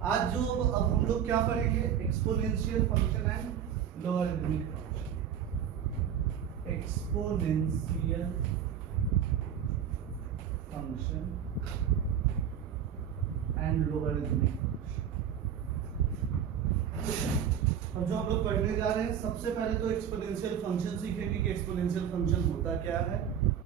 आज जो अब हम लोग क्या पढ़ेंगे, exponential function and logarithmic function. Exponential function and logarithmic function. अब जो हम लोग पढ़ने जा रहे हैं, सबसे पहले तो एक्सपोनेंशियल फंक्शन सीखेंगे कि एक्सपोनेंशियल फंक्शन होता क्या है।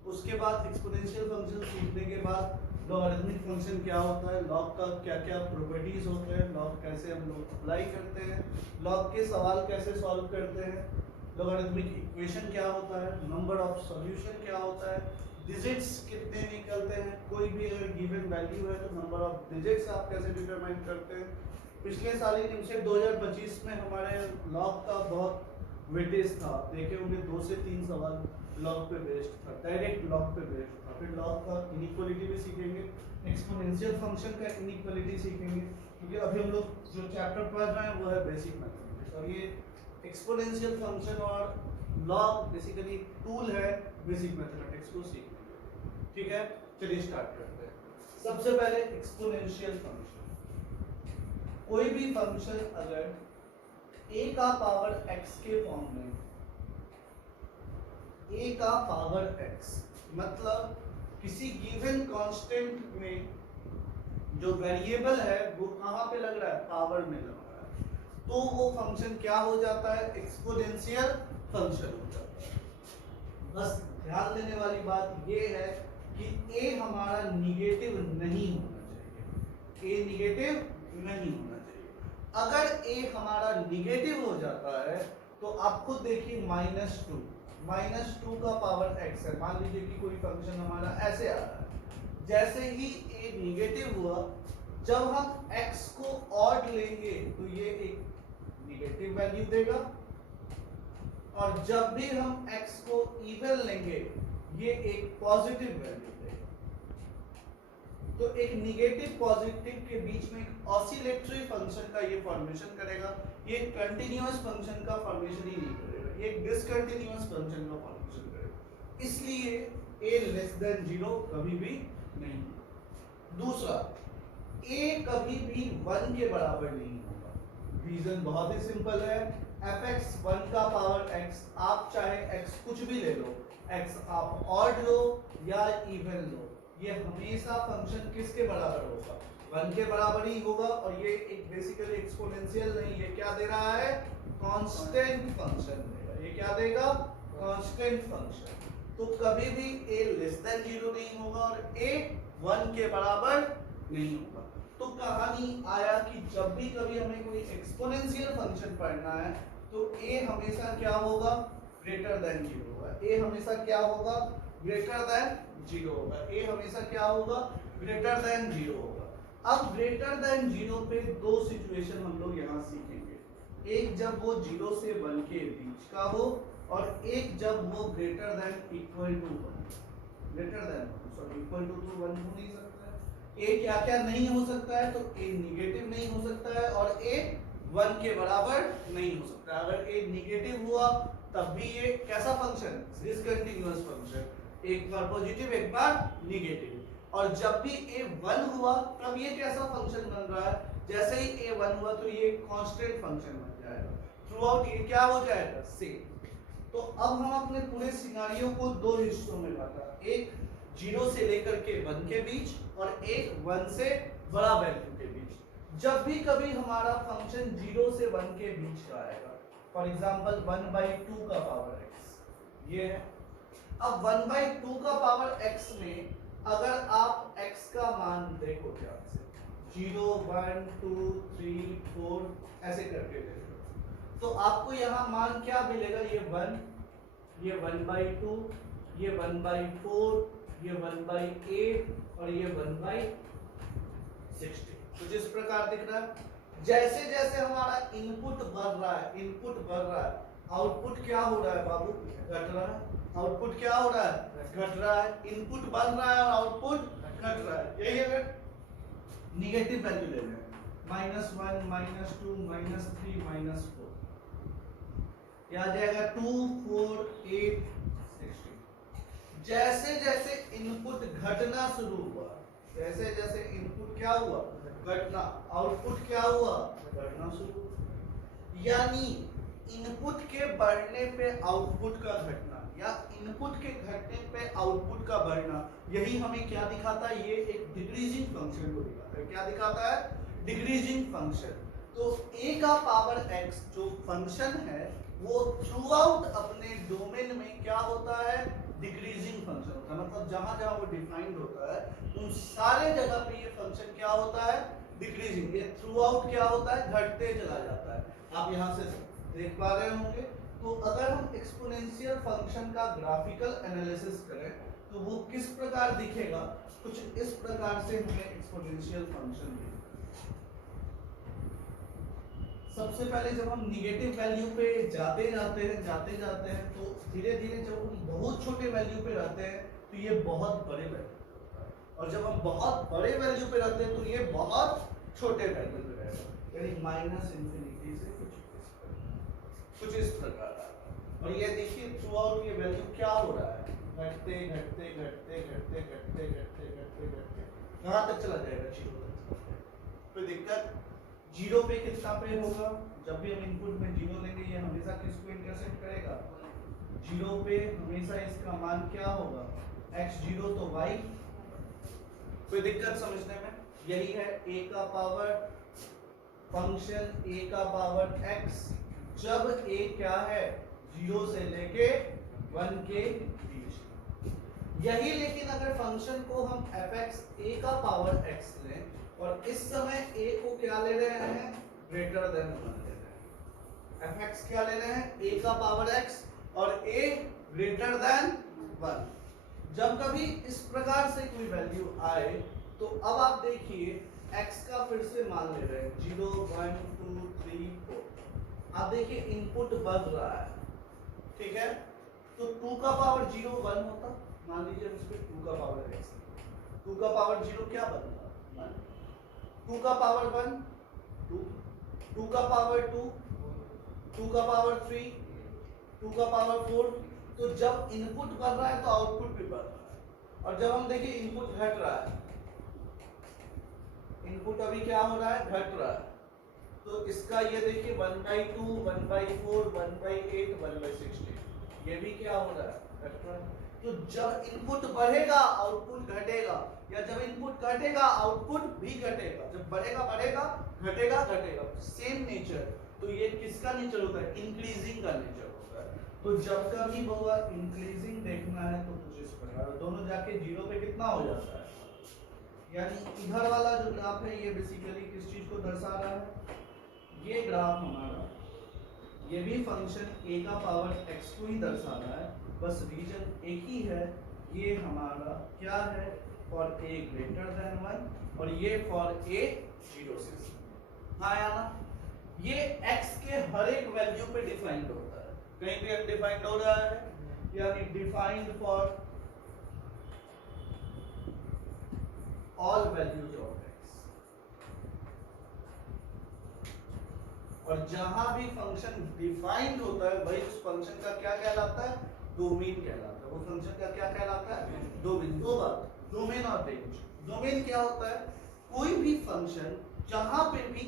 उसके बाद एक्सपोनेंशियल फंक्शन सीखने के बाद लॉगरिथमिक फंक्शन क्या होता है, लॉग का क्या क्या प्रॉपर्टीज होते हैं, लॉग कैसे हम लोग अप्लाई करते हैं, लॉग के सवाल कैसे सॉल्व करते हैं, लॉगरिथमिक इक्वेशन क्या होता है, नंबर ऑफ सॉल्यूशन क्या होता है, डिजिट्स कितने निकलते हैं, कोई भी अगर गिवन वैल्यू है तो नंबर ऑफ डिजिट्स आप कैसे डिटरमाइन करते हैं। पिछले साल ही निमिषे 2025 में हमारे लॉग का बहुत वेटेज था, देखे होंगे 2 से 3 सवाल लॉग पे बेस्ड था, डायरेक्ट लॉग पे बेस्ड था। फिर लॉग का इनइक्वालिटी भी सीखेंगे, एक्सपोनेंशियल फंक्शन का इनइक्वालिटी सीखेंगे, क्योंकि अभी हम लोग जो चैप्टर पढ़ रहे हैं वो है बेसिक मैथमेटिक्स, और ये एक्सपोनेंशियल फंक्शन और लॉग बेसिकली टूल है बेसिक मैथमेटिक्स को सीखने के। ठीक है, चलिए स्टार्ट करते हैं। सबसे पहले एक्सपोनेंशियल फंक्शन, कोई भी फंक्शन अगर a का पावर x के फॉर्म में, a का पावर x मतलब किसी गिवन कांस्टेंट में जो वेरिएबल है वो कहां पे लग रहा है, पावर में लग रहा है, तो वो फंक्शन क्या हो जाता है, एक्सपोनेंशियल फंक्शन हो जाता है। बस ध्यान देने वाली बात ये है कि a हमारा निगेटिव नहीं होना चाहिए, a निगेटिव नहीं होना चाहिए। अगर a हमारा निगेटिव हो जाता है तो आप खुद देखिए -2 का पावर x है, मान लीजिए कि कोई फंक्शन हमारा ऐसे आ रहा है, जैसे ही a निगेटिव हुआ, जब हम x को ऑड लेंगे तो ये एक निगेटिव वैल्यू देगा, और जब भी हम x को इवन लेंगे ये एक पॉजिटिव वैल्यू देगा। तो एक निगेटिव पॉजिटिव के बीच में एक ऑसिलेटरी फंक्शन का ये फॉर्मेशन करेगा, ये कंटीन्यूअस फंक्शन का फॉर्मेशन ही नहीं करेगा, ये एक डिसकंटीन्यूअस फंक्शन का फॉर्मेशन करेगा। इसलिए a लेस देन 0 कभी भी नहीं। दूसरा, a कभी भी 1 के बराबर नहीं होगा। रीजन बहुत ही सिंपल है, fx 1 का पावर x, आप चाहे x कुछ भी ले लो, x आप ऑड लो या इवन लो, ये हमेशा फंक्शन किसके बराबर होगा, 1 के बराबर ही होगा। और ये एक बेसिकली एक्सपोनेंशियल नहीं, ये क्या दे रहा है, कांस्टेंट फंक्शन देगा। ये क्या देगा, कांस्टेंट फंक्शन। तो कभी भी a लेस देन 0 नहीं होगा और a 1 के बराबर नहीं होगा। तो कहानी आया कि जब भी कभी हमें कोई एक्सपोनेंशियल फंक्शन पढ़ना है तो a हमेशा क्या होगा, ग्रेटर देन 0 होगा। a हमेशा क्या होगा, ग्रेटर देन 0 होगा। a हमेशा क्या होगा, ग्रेटर देन 0 होगा। अब ग्रेटर देन 0 पे दो सिचुएशन हम लोग यहाँ सीखेंगे, एक जब वो 0 से 1 के बीच का हो, और एक जब वो greater than equal to 1, greater than sorry equal to 1 हो नहीं सकता है। a क्या क्या नहीं हो सकता है, तो a निगेटिव नहीं हो सकता है और a 1 के बराबर नहीं हो सकता। अगर a निगेटिव हुआ तब भी ये कैसा फंक्शन, डिसकंटीन्यूअस फंक्शन, एक बार पॉजिटिव एक बार निगेटिव। और जब भी a 1 हुआ तब ये कैसा फंक्शन बन रहा है, जैसे ही a 1 हुआ तो ये कांस्टेंट फंक्शन बन जाएगा, थ्रू आउट ये क्या हो जाएगा, सेम। तो अब हम अपने पूरे सिनेरियो को दो हिस्सों में बांटा, एक 0 से लेकर के 1 के बीच और एक 1 से बड़ा वैल्यू के बीच। जब भी कभी हमारा फंक्शन 0 से 1 के बीच का आएगा, फॉर एग्जांपल 1/2 का पावर x ये है। अब 1/2 का पावर x में अगर आप x का मान देखो ध्यान से, 0 1 2 3 4 ऐसे करके देखो, तो आपको यहाँ मान क्या मिलेगा, ये 1, ये 1/2, ये 1/4, ये 1/8 और ये 1/60। कुछ इस प्रकार दिख रहा है। जैसे जैसे हमारा इनपुट बढ़ रहा है, आउटपुट क्या हो रहा है बाबू, घट रहा है। आउटपुट क्या हो रहा है, घट रहा है। इनपुट बढ़ रहा है और आउटपुट घट रहा है। यही अगर निगेटिव वैल्यू ले लें, -1 -2 -3 -4, क्या आ जाएगा 2 4 8 16। जैसे जैसे इनपुट घटना शुरू हुआ, जैसे जैसे इनपुट क्या हुआ, घटना, आउटपुट क्या हुआ, बढ़ना शुरू। यानी इनपुट के बढ़ने पे आउटपुट का घटना या इनपुट के घटने पे आउटपुट का बढ़ना, यही हमें क्या दिखाता है, ये एक डिक्रीजिंग फंक्शन को दिखाता है। क्या दिखाता है, डिक्रीजिंग फंक्शन। तो a का पावर x जो फंक्शन है वो थ्रू आउट अपने डोमेन में क्या होता है, डिक्रीजिंग फंक्शन होता है। मतलब जहां जहां वो डिफाइंड होता है उन सारे जगह पे ये फंक्शन क्या होता है, डिक्रीजिंग। ये थ्रू आउट क्या होता है, घटते चला जाता है। आप यहाँ से देख पा रहे होंगे। तो अगर हम एक्सपोनेंशियल फंक्शन का ग्राफिकल एनालिसिस करें तो वो किस प्रकार दिखेगा, कुछ इस प्रकार से हमें एक्सपोनेंशियल फंक्शन दिखेगा। सबसे पहले जब हम निगेटिव वैल्यू पे जाते जाते हैं तो धीरे धीरे जब हम बहुत छोटे वैल्यू पे रहते हैं तो ये बहुत बड़े वैल्यू, और जब हम बहुत बड़े वैल्यू पे रहते हैं तो ये बहुत छोटे वैल्यू पे रहेगा, यानी माइनस इंफिनिटी से कुछ इस प्रकार आता है। और ये देखिए थ्रू आउट ये वैल्यू क्या हो रहा है, घटते घटते घटते घटते घटते घटते घटते घटते कहाँ तक चला जाएगा, जीरो तक। कोई दिक्कत, जीरो पे कितना पे होगा, जब भी हम इनपुट में जीरो लेंगे ये हमेशा किसको इंटरसेक्ट करेगा, जीरो पे हमेशा इसका मान क्या होगा, x जीरो तो y। कोई दिक्कत समझने में, यही है a का पावर फंक्शन a का पावर x, जब a क्या है, जीरो से लेके 1 के बीच। यही लेकिन अगर फंक्शन को हम fx a का पावर x लें और इस समय a को क्या ले रहे हैं, ग्रेटर देन 1 ले रहे हैं। fx क्या ले रहे हैं, a का पावर x और a ग्रेटर देन 1। जब कभी इस प्रकार से कोई वैल्यू आए तो अब आप देखिए x का फिर से मान ले रहे हैं 0 1 2 3 4। आप देखिए इनपुट बढ़ रहा है, ठीक है। तो 2 का पावर 0 1 होता, मान लीजिए इस पे 2 का पावर x, 2 का पावर 0 क्या बनता, 2 का पावर 1 2, 2 का पावर 2, 2 का पावर 3, 2 का पावर 4। तो जब इनपुट बढ़ रहा है तो आउटपुट भी बढ़ रहा है, और जब हम देखिए इनपुट घट रहा है, इनपुट अभी क्या हो रहा है, घट रहा है। तो इसका ये देखिए 1/2 1/4 1/8 1/16, ये भी क्या हो रहा है, घट रहा है। तो जब इनपुट बढ़ेगा आउटपुट घटेगा, या जब इनपुट घटेगा आउटपुट भी घटेगा। जब बढ़ेगा बढ़ेगा, घटेगा घटेगा, सेम नेचर। तो ये किसका नेचर होता है, इंक्रीजिंग का नेचर होता है। तो जब कभी होगा इंक्रीजिंग देखना है तो कुछ इस प्रकार, दोनों जाके जीरो पे कितना हो जाता है, यानी इधर वाला जो ग्राफ है ये बेसिकली किस चीज को दर्शा रहा है, ये ग्राफ हमारा, ये भी फंक्शन a का पावर x को ही दर्शा रहा है, बस रीजन एक ही है। ये हमारा क्या है, फॉर a ग्रेटर देन 1 और ये फॉर a 0 से। हाँ या ना, ये x के हर एक वैल्यू पे डिफाइंड होता है, कहीं भी अनडिफाइंड हो रहा है, यानी defined for all values of x। और जहां भी फंक्शन डिफाइंड होता है वही उस फंक्शन का क्या कहलाता है, डोमेन कहलाता है। वो फंक्शन का क्या कहलाता है, डोमेन। दो बात, डोमेन और रेंज। डोमेन क्या होता है, कोई भी फंक्शन जहां पे भी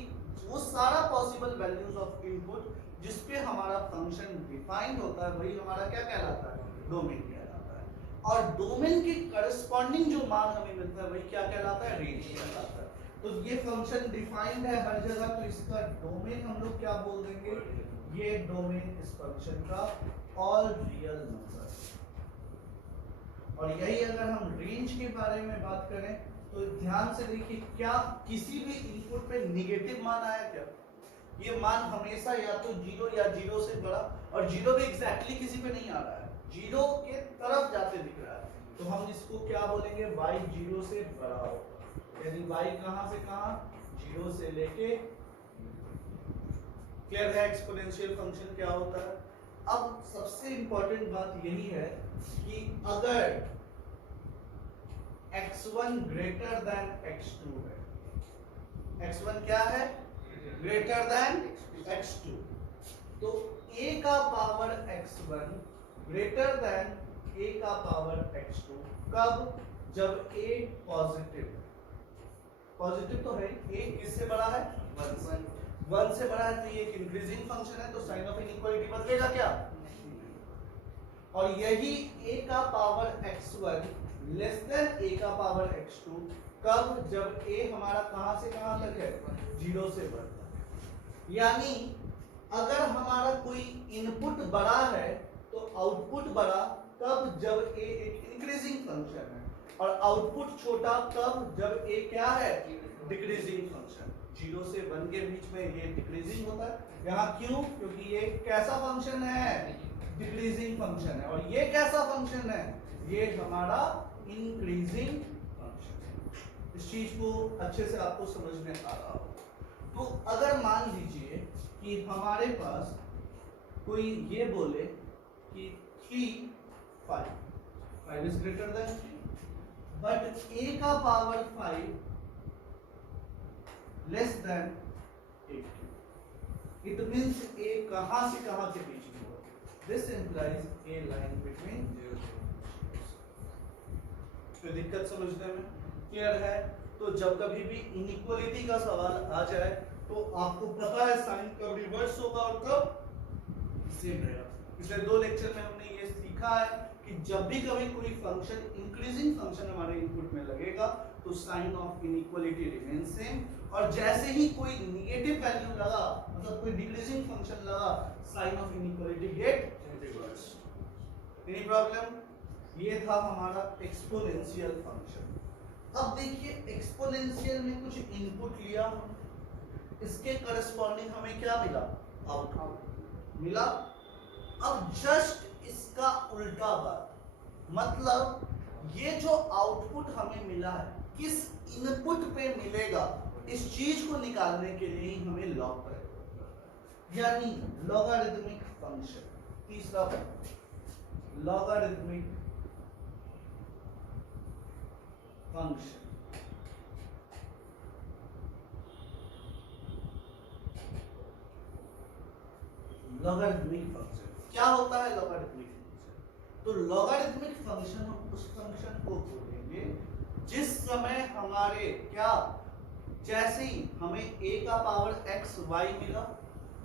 वो सारा पॉसिबल वैल्यूज ऑफ इनपुट जिस पे हमारा फंक्शन डिफाइंड होता है वही हमारा क्या कहलाता है, डोमेन कहलाता है। और डोमेन के करस्पॉन्डिंग जो मान हमें मिलता है वही क्या कहलाता है, रेंज कहलाता है। तो ये फंक्शन डिफाइंड है हर जगह, तो इसका डोमेन हम लोग क्या बोल देंगे, ये डोमेन इस फंक्शन का ऑल रियल नंबर। और यही अगर हम रेंज के बारे में बात करें तो ध्यान से देखिए, क्या किसी भी इनपुट पे नेगेटिव मान आया क्या, ये मान हमेशा या तो 0 या 0 से बड़ा, और 0 भी एग्जैक्टली किसी पे नहीं आ रहा है, 0 के तरफ जाते दिख रहा है, तो हम इसको क्या बोलेंगे, y 0 से बड़ा होगा। यानी y कहां से कहां, 0 से लेके, क्लियर है एक्सपोनेंशियल फंक्शन क्या होता है। अब सबसे इंपॉर्टेंट बात यही है कि अगर x1 ग्रेटर देन x2 है, x1 क्या है, ग्रेटर देन x2, तो a का power x1 greater than a का पावर x2 कब, जब a पॉजिटिव है। पॉजिटिव तो है, a किससे बड़ा है 1 से, 1 से बड़ा है, तो ये एक इंक्रीजिंग फंक्शन है, तो साइन ऑफ इनइक्वालिटी बदलेगा क्या? और यही a का power x1 less than a का पावर x2 कब? जब a हमारा कहां से कहां तक है 0 से बढ़ता है। यानी अगर हमारा कोई इनपुट बड़ा है तो आउटपुट बड़ा कब? जब a एक इंक्रीजिंग फंक्शन है, और आउटपुट छोटा कब? जब a क्या है डिक्रीजिंग फंक्शन। 0 से 1 के बीच में ये डिक्रीजिंग होता है। यहाँ क्यों? क्योंकि ये कैसा फंक्शन है डिक्रीजिंग फंक्शन है, और ये कैसा फंक्शन है ये हमारा इंक्रीजिंग फंक्शन है। इस चीज को अच्छे से आपको समझ में आ रहा हो। तो अगर मान लीजिए कि हमारे पास कोई ये बोले कि 3 5 is greater then 3, but a का power 5 less than 8, it means a कहां से कहां के बीच में होगा? This implies a line between 0 से 1। तो दिक्कत समझने में क्लियर है? तो जब कभी भी इनइक्वालिटी का सवाल आ जाए तो आपको पता है साइन कब रिवर्स होगा और कब सेम रहेगा। पिछले 2 लेक्चर में हमने ये सीखा है कि जब भी कभी कोई फंक्शन इंक्रीजिंग फंक्शन हमारे इनपुट में लगेगा तो sign of inequality remain same, और जैसे ही कोई नेगेटिव वैल्यू लगा, मतलब कोई डिक्रीजिंग फंक्शन लगा, sign of inequality get reverse. Any problem? ये था हमारा एक्सपोनेंशियल फंक्शन। अब देखिए एक्सपोनेंशियल में कुछ इनपुट लिया, इसके करस्पॉन्डिंग हमें क्या मिला? आउटपुट मिला। अब जस्ट इसका उल्टा बात, मतलब ये जो आउटपुट हमें मिला है किस इनपुट पे मिलेगा, इस चीज को निकालने के लिए ही हमें लॉग करेगा, यानी लॉगरिथमिक फंक्शन। तीसरा लॉगरिथमिक फंक्शन। लॉगरिथमिक फंक्शन क्या होता है? लॉगरिथमिक फंक्शन, तो लॉगरिथमिक फंक्शन हम उस फंक्शन को बोलेंगे जिस समय हमारे क्या, जैसे ही हमें a का पावर x y मिला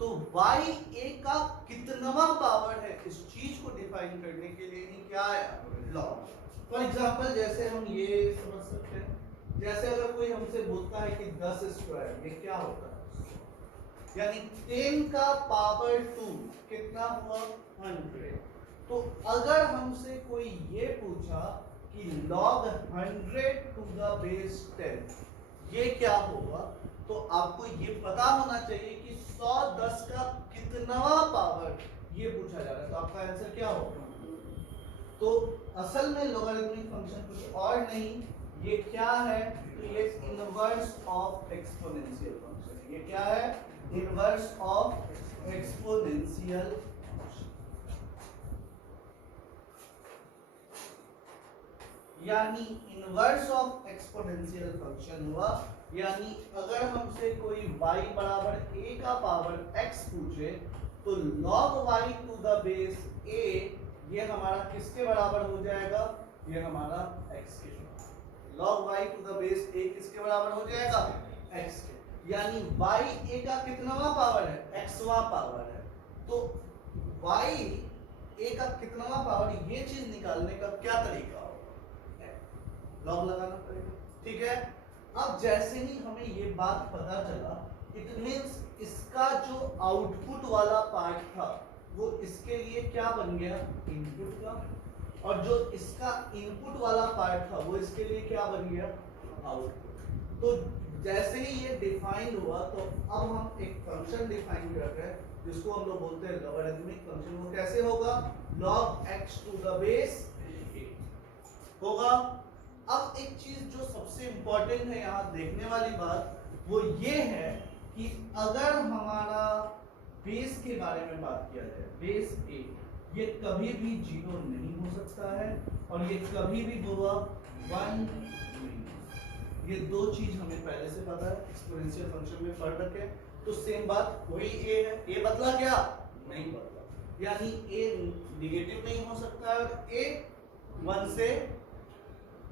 तो y a का कितनवा पावर है, इस चीज को डिफाइन करने के लिए ही क्या है लॉग। फॉर एग्जांपल जैसे हम ये समझ सकते हैं, जैसे अगर कोई हमसे बोलता है कि 10 स्क्वायर, ये क्या होता है? यानी 10 का पावर 2 कितना हुआ 100। तो अगर हमसे कोई ये पूछा कि log 100 टू द बेस 10 ये क्या होगा, तो आपको ये पता होना चाहिए कि 110 का कितनवा पावर ये पूछा जा रहा है, तो आपका आंसर क्या होगा? तो असल में लॉगरिथमिक फंक्शन कुछ और नहीं, ये क्या है? तो ये इनवर्स ऑफ एक्सपोनेंशियल फंक्शन है। ये क्या है? Inverse of exponential function. यानी इनवर्स ऑफ एक्सपोनेंशियल फंक्शन हुआ, यानी अगर हमसे कोई y बराबर a का पावर x पूछे तो log y to the base a ये हमारा किसके बराबर हो जाएगा? ये हमारा x के बराबर। log y to the base a किसके बराबर हो जाएगा? x के। यानी y a का कितनावा पावर है? xवा पावर है। तो y a का कितनावा पावर, ये चीज निकालने का क्या तरीका होगा? लॉग लगाना पड़ेगा, ठीक है। अब जैसे ही हमें ये बात पता चला, इट मींस इसका जो आउटपुट वाला पार्ट था वो इसके लिए क्या बन गया? इनपुट का, और जो इसका इनपुट वाला पार्ट था वो इसके लिए क्या बन गया? आउटपुट। तो जैसे ही ये डिफाइन हुआ तो अब हम एक फंक्शन डिफाइन कर रहे हैं जिसको हम लोग बोलते हैं लॉगरिथमिक फंक्शन। वो कैसे होगा? log x to the base a होगा। अब एक चीज जो सबसे इंपॉर्टेंट है यहाँ देखने वाली बात, वो ये है कि अगर हमारा बेस के बारे में बात किया जाए, बेस a ये कभी भी 0 नहीं हो सकता है, और ये कभी भी होगा 1 नहीं। ये दो चीज हमें पहले से पता है, एक्सपोनेंशियल फंक्शन में पढ़ रखे। तो सेम बात वही a है, a बदला क्या? नहीं बदला, यानी a नेगेटिव नहीं हो सकता है और a 1 से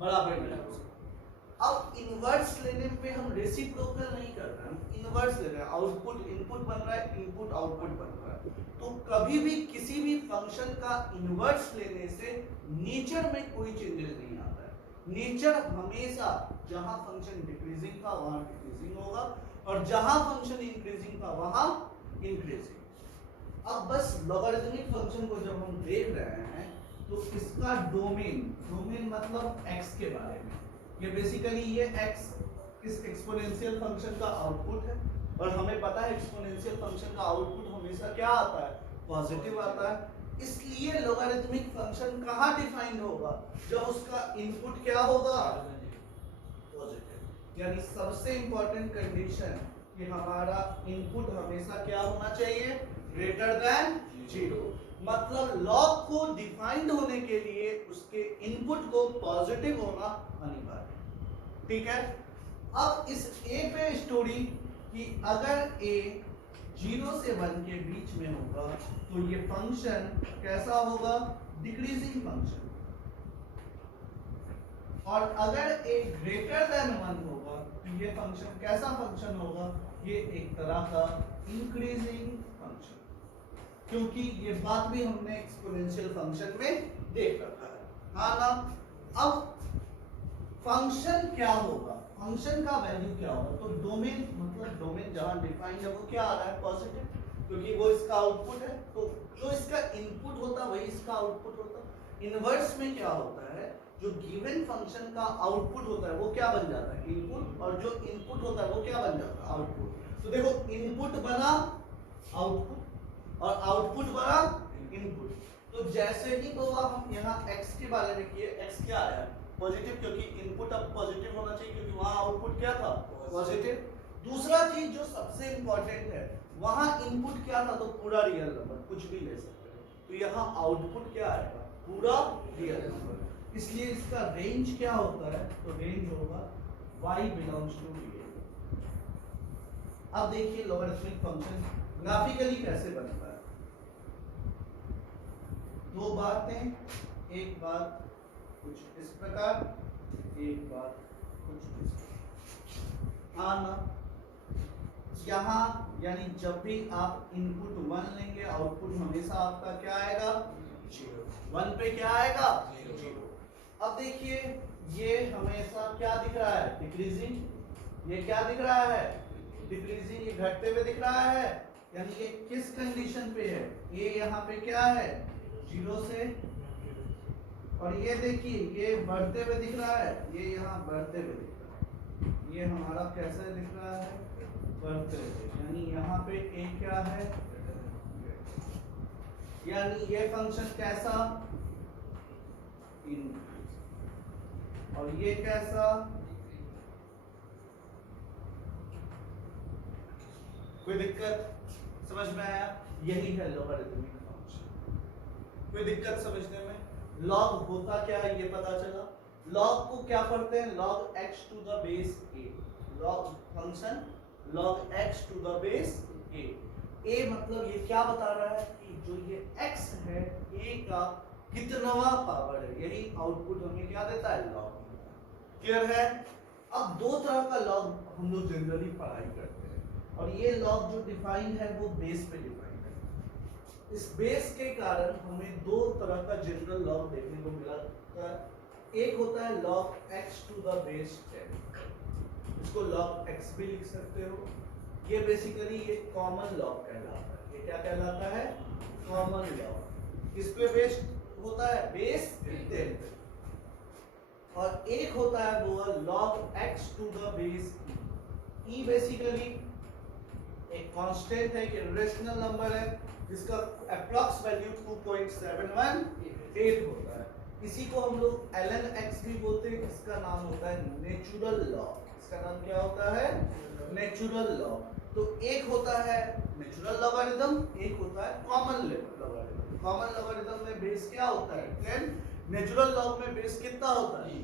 बराबर नहीं हो सकता। अब इनवर्स लेने पे हम रेसिप्रोकल नहीं कर रहे हैं, हम इनवर्स ले रहे हैं। आउटपुट इनपुट बन रहा है, इनपुट आउटपुट बन रहा है। तो कभी भी किसी भी फंक्शन का इनवर्स लेने से नेचर में कोई चेंजेस नहीं आता है। नेचर हमेशा जहां फंक्शन डिक्रीजिंग था वहां डिक्रीजिंग होगा, और जहां फंक्शन इंक्रीजिंग था वहां इंक्रीजिंग। अब बस लॉगरिथमिक फंक्शन को जब हम देख रहे हैं तो इसका डोमेन मतलब x के बारे में, ये बेसिकली ये x इस एक्सपोनेंशियल फंक्शन का आउटपुट है, और हमें पता है एक्सपोनेंशियल फंक्शन का आउटपुट हमेशा क्या आता है, पॉजिटिव आता है। इसलिए लॉगरिथमिक फंक्शन कहाँ डिफाइंड होगा, जब उसका इनपुट क्या होगा, पॉजिटिव। यानी सबसे इंपॉर्टेंट कंडीशन कि हमारा इनपुट हमेशा क्या होना चाहिए, ग्रेटर देन 0। मतलब लॉग को डिफाइंड होने के लिए उसके इनपुट को पॉजिटिव होना अनिवार्य। ठीक है, अब इस a पे स्टोरी कि अगर a 0 से 1 के बीच में होगा तो ये फंक्शन कैसा होगा, डिक्रीजिंग फंक्शन। और अगर a ग्रेटर देन 1 होगा तो ये फंक्शन कैसा फंक्शन होगा, ये एक तरह का इंक्रीजिंग फंक्शन, क्योंकि ये बात भी हमने एक्सपोनेंशियल फंक्शन में देख रखा है, हाँ ना। अब फंक्शन क्या होगा, फंक्शन का वैल्यू क्या होगा, तो डोमेन मतलब डोमेन जहां डिफाइंड है वो क्या आ रहा है, पॉजिटिव, क्योंकि वो इसका आउटपुट है। तो जो इसका इनपुट होता है वही इसका आउटपुट होता है। इनवर्स में क्या होता है, जो गिवन फंक्शन का आउटपुट होता है वो क्या बन जाता है, इनपुट, और जो इनपुट होता है वो क्या बन जाता है, आउटपुट। तो देखो इनपुट बना आउटपुट और आउटपुट बना इनपुट। तो जैसे ही तो हम यहाँ x के बारे में किए, x क्या आया, पॉजिटिव, क्योंकि इनपुट अब पॉजिटिव होना चाहिए, क्योंकि वहां आउटपुट क्या था, पॉजिटिव। दूसरा चीज जो सबसे इंपॉर्टेंट है, वहां इनपुट क्या था, तो पूरा रियल नंबर, कुछ भी ले सकते हैं। तो यहाँ आउटपुट क्या आएगा, पूरा रियल नंबर। इसलिए इसका रेंज क्या होता है, तो रेंज होगा y बिलोंग्स टू रियल। अब देखिए लॉगरिथमिक फंक्शन ग्राफिकली कैसे बनता है। दो बातें, एक बात कुछ इस प्रकार, एक बात कुछ इस प्रकार, आना यहाँ, यानी जब भी आप इनपुट 1 लेंगे आउटपुट हमेशा आपका क्या आएगा, 0। 1 पे क्या आएगा, 0। अब देखिए ये हमेशा क्या दिख रहा है, डिक्रीजिंग। ये क्या दिख रहा है, डिक्रीजिंग, ये घटते हुए दिख रहा है। यानी ये किस कंडीशन पे है, ये यहाँ पे क्या है, 0 से, और ये देखिए ये बढ़ते हुए दिख रहा है, ये यहाँ बढ़ते हुए दिख रहा है। ये हमारा कैसे दिख रहा है, बढ़ते हुए, यानी यहाँ पे a क्या है, यानी ये फंक्शन कैसा, और ये कैसा, कोई दिक्कत समझ में आया, यही है लॉगरिथमिक फंक्शन। कोई दिक्कत समझने में, लॉग होता क्या है ये पता चला। लॉग को क्या पढ़ते हैं, log x to the base a, log function log x to the base a। a मतलब ये क्या बता रहा है कि जो ये x है a का कितनवा पावर है, यही आउटपुट हमें क्या देता है, log। क्लियर है। अब दो तरह का log हम लोग जनरली पढ़ाई करते हैं, और ये log जो डिफाइंड है वो बेस पे डिफाइंड है। इस बेस के कारण हमें दो तरह का जनरल log देखने को मिला। एक होता है log x to the base 10, इसको log x भी लिख सकते हो। ये बेसिकली एक कॉमन log कहलाता है। ये क्या कहलाता है, कॉमन log। किस पे बेस्ड होता है, बेस 10। और एक होता है वो log x to the base e। Basically एक कांस्टेंट है, एक रेशनल नंबर है जिसका अप्रॉक्स वैल्यू 2.718 होता है। इसी को हम लोग ln x भी बोलते हैं, इसका नाम होता है नेचुरल लॉग। इसका नाम क्या होता है, नेचुरल लॉग। तो एक होता है नेचुरल लॉगरिथम, एक होता है कॉमन लॉगरिथम। कॉमन लॉगरिथम में बेस क्या होता है, 10। नेचुरल लॉग में बेस कितना होता है, e।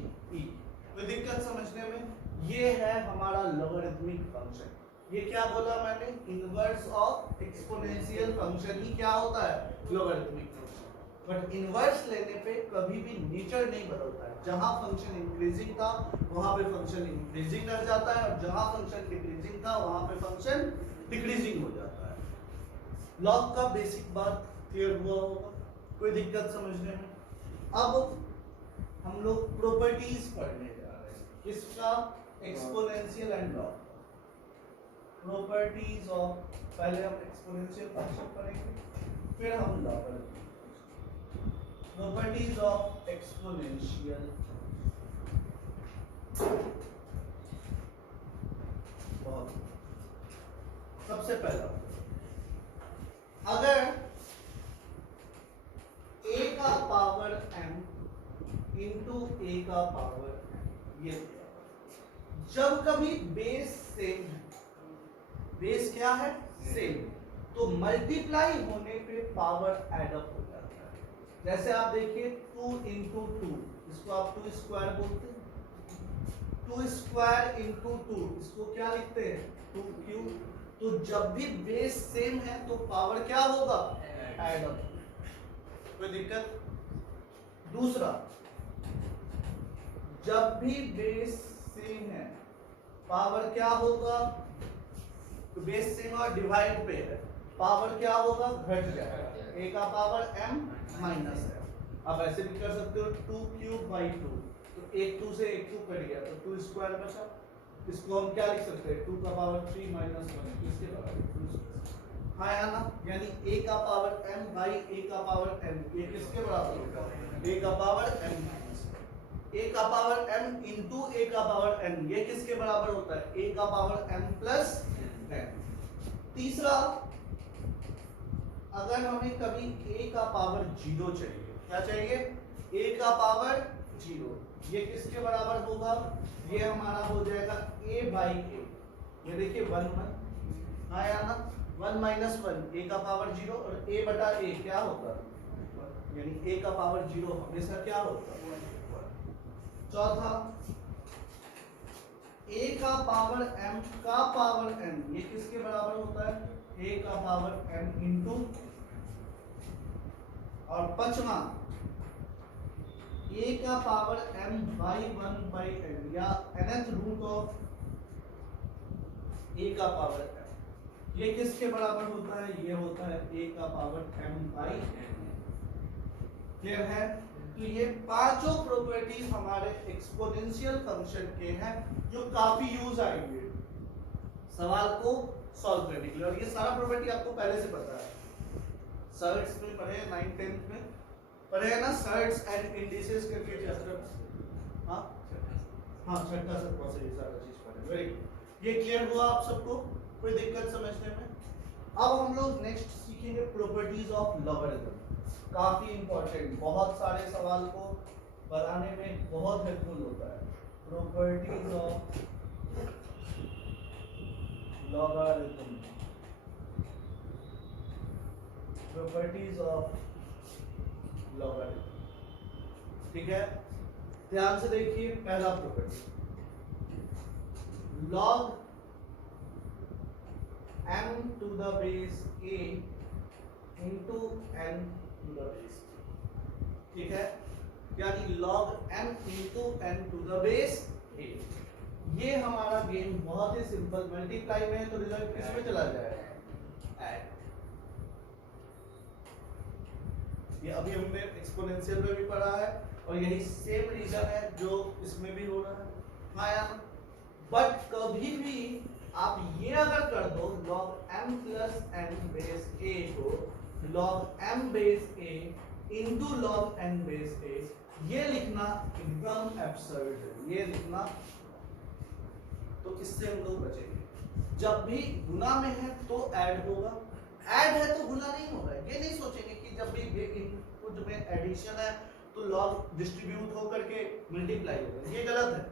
कोई दिक्कत समझने में, ये है हमारा लॉगरिथमिक फंक्शन। ये क्या बोला मैंने, इनवर्स ऑफ एक्सपोनेंशियल फंक्शन ही क्या होता है, लॉगरिथमिक फंक्शन। बट इनवर्स लेने पे कभी भी नेचर नहीं बदलता है। जहां फंक्शन इंक्रीजिंग था वहां पे फंक्शन इंक्रीजिंग रह जाता है, और जहां फंक्शन डिक्रीजिंग था वहां पे फंक्शन डिक्रीजिंग हो जाता है। लॉग का बेसिक बात क्लियर हुआ होगा, कोई दिक्कत समझने में? अब हम लोग प्रॉपर्टीज पढ़ने जा रहे हैं, किसका? Exponential and log. Properties of, पहले हम एक्सपोनेंशियल फंक्शन पढ़ेंगे, फिर हम लॉग पढ़ेंगे। Properties of exponential. बहुत सबसे पहला, अगर a का पावर m इंटू a का पावर m, ये जब कभी बेस सेम है, बेस क्या है? सेम, तो मल्टीप्लाई होने पे पावर एड अप हो जाता है। जैसे आप देखिए 2 इंटू 2, इसको आप 2 स्क्वायर बोलते हैं। 2 स्क्वायर इंटू 2, इसको क्या लिखते हैं? 2 क्यूब। तो जब भी बेस सेम है तो पावर क्या होगा? Add up. कोई दिक्कत? दूसरा, जब भी बेस सेम है पावर क्या होगा? तो बेस सेम और डिवाइड पे है, पावर क्या होगा? घट जाएगा। a का पावर m माइनस है। आप ऐसे भी कर सकते हो 2 क्यूब बाई 2, तो एक 2 से एक 2 कट गया तो 2 स्क्वायर बचा। इसको हम क्या लिख सकते हैं? 2 का पावर 3 माइनस 1, किसके बराबर? हाँ या ना? यानी a का पावर m बाई a का पावर m, ये किसके बराबर होगा? a का पावर m माइनस a का पावर m इंटू a का पावर n, ये किसके बराबर होता है? a का पावर m प्लस n। तीसरा, अगर हमें कभी a का पावर 0 चाहिए, क्या चाहिए? a का पावर 0, ये किसके बराबर होगा? ये हमारा हो जाएगा a बाई a। ये देखिए 1 1, हाँ या ना? 1 माइनस 1, a का पावर 0, और a बटा a क्या होगा? यानी a का पावर 0 हमेशा क्या होगा? 1। चौथा, a का पावर m का पावर n, ये किसके बराबर होता है? a का पावर m इंटू, और पांचवा, a का power m by 1 by n, या nth रूट ऑफ a का पावर m, ये किसके बराबर होता है? ये होता है a का power m by n। Clear है? तो ये पांचों प्रॉपर्टीज हमारे एक्सपोनेंशियल फंक्शन के हैं, जो काफी यूज आएंगे सवाल को सॉल्व करने के लिए। और ये सारा प्रॉपर्टी आपको पहले से पता है, सर्ट्स में पढ़े हैं, 9th 10th में पढ़े हैं ना, सर्ट्स एंड इंडिसेस करके चैप्टर। हाँ हाँ, छठा सबको से ये सारा चीज पढ़े। वेरी गुड, ये क्लियर हुआ आप सबको? कोई दिक्कत समझने में? अब हम लोग नेक्स्ट सीखेंगे प्रॉपर्टीज ऑफ लॉगरिथम। काफी इंपॉर्टेंट, बहुत सारे सवाल को बनाने में बहुत हेल्पफुल होता है। Properties of logarithm, properties of logarithm, ठीक है? ध्यान से देखिए, पहला property, log m to the base a into n to the base, ठीक है? यानी log m into n to the base a। ये हमारा गेम बहुत ही सिंपल, मल्टीप्लाई में है तो रिजल्ट किस में चला जाएगा? ऐड। ये अभी हमने एक्सपोनेंशियल में भी पढ़ा है, और यही सेम रीजन है जो इसमें भी हो रहा है। हाँ यार, बट कभी भी आप ये अगर कर दो log m plus n base a को log m base a into log n base a, ये लिखना एकदम एब्सर्ड है, ये लिखना, तो इससे हम लोग बचेंगे। जब भी गुना में है तो ऐड होगा, ऐड है तो गुना नहीं होगा। ये नहीं सोचेंगे कि जब भी इनपुट में एडिशन है तो लॉग डिस्ट्रीब्यूट होकर के मल्टीप्लाई होगा, ये गलत है।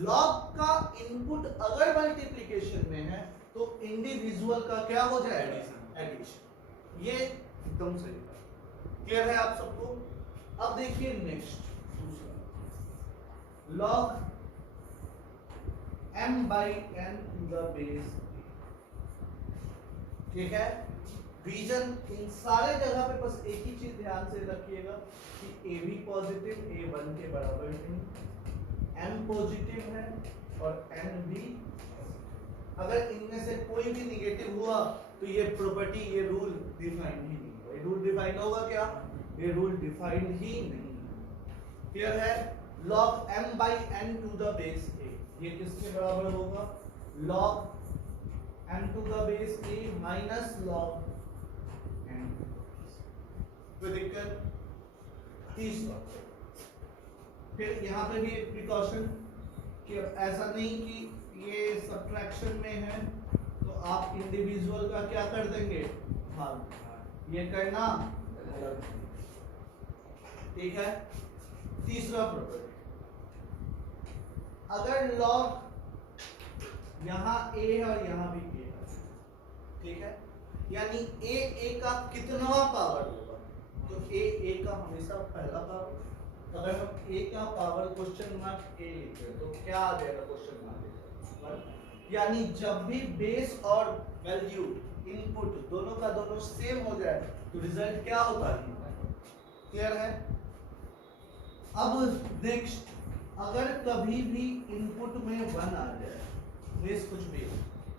लॉग का इनपुट अगर मल्टीप्लिकेशन में है तो इंडिविजुअल का क्या हो जाएगा? एडिशन। ये एकदम सही है। क्लियर है आप सबको? अब देखिए नेक्स्ट, दूसरा, log m by n to the base, ठीक है? रीजन इन सारे जगह पे बस एक ही चीज ध्यान से रखिएगा कि ए भी पॉजिटिव ए 1 के बराबर नहीं, एम पॉजिटिव है और एन भी, अगर इनमें से कोई भी निगेटिव हुआ तो ये प्रॉपर्टी, ये रूल डिफाइंड ही नहीं होगा। ये रूल डिफाइंड होगा क्या? ये रूल डिफाइंड ही नहीं। क्लियर है? log m by n to the base a, ये किसके बराबर होगा? log m to the base a minus log n। कोई दिक्कत? तीसरा, फिर यहाँ पे भी एक प्रिकॉशन कि ऐसा नहीं कि ये सब्ट्रैक्शन में है तो आप इंडिविजुअल का क्या कर देंगे? भाग, ये करना गलत। ठीक है? तीसरा प्रॉपर्टी, अगर लॉग यहाँ a है और यहाँ भी a है, ठीक है, यानी a का कितनावा पावर होगा? तो a का हमेशा पहला पावर। अगर हम a का पावर क्वेश्चन मार्क a लिखते हैं तो क्या आ जाएगा क्वेश्चन मार्क? यानी जब भी बेस और वैल्यू इनपुट दोनों का दोनों सेम हो जाए तो रिजल्ट क्या होता है? क्लियर है? अब नेक्स्ट, अगर कभी भी इनपुट में 1 आ जाए, बेस कुछ भी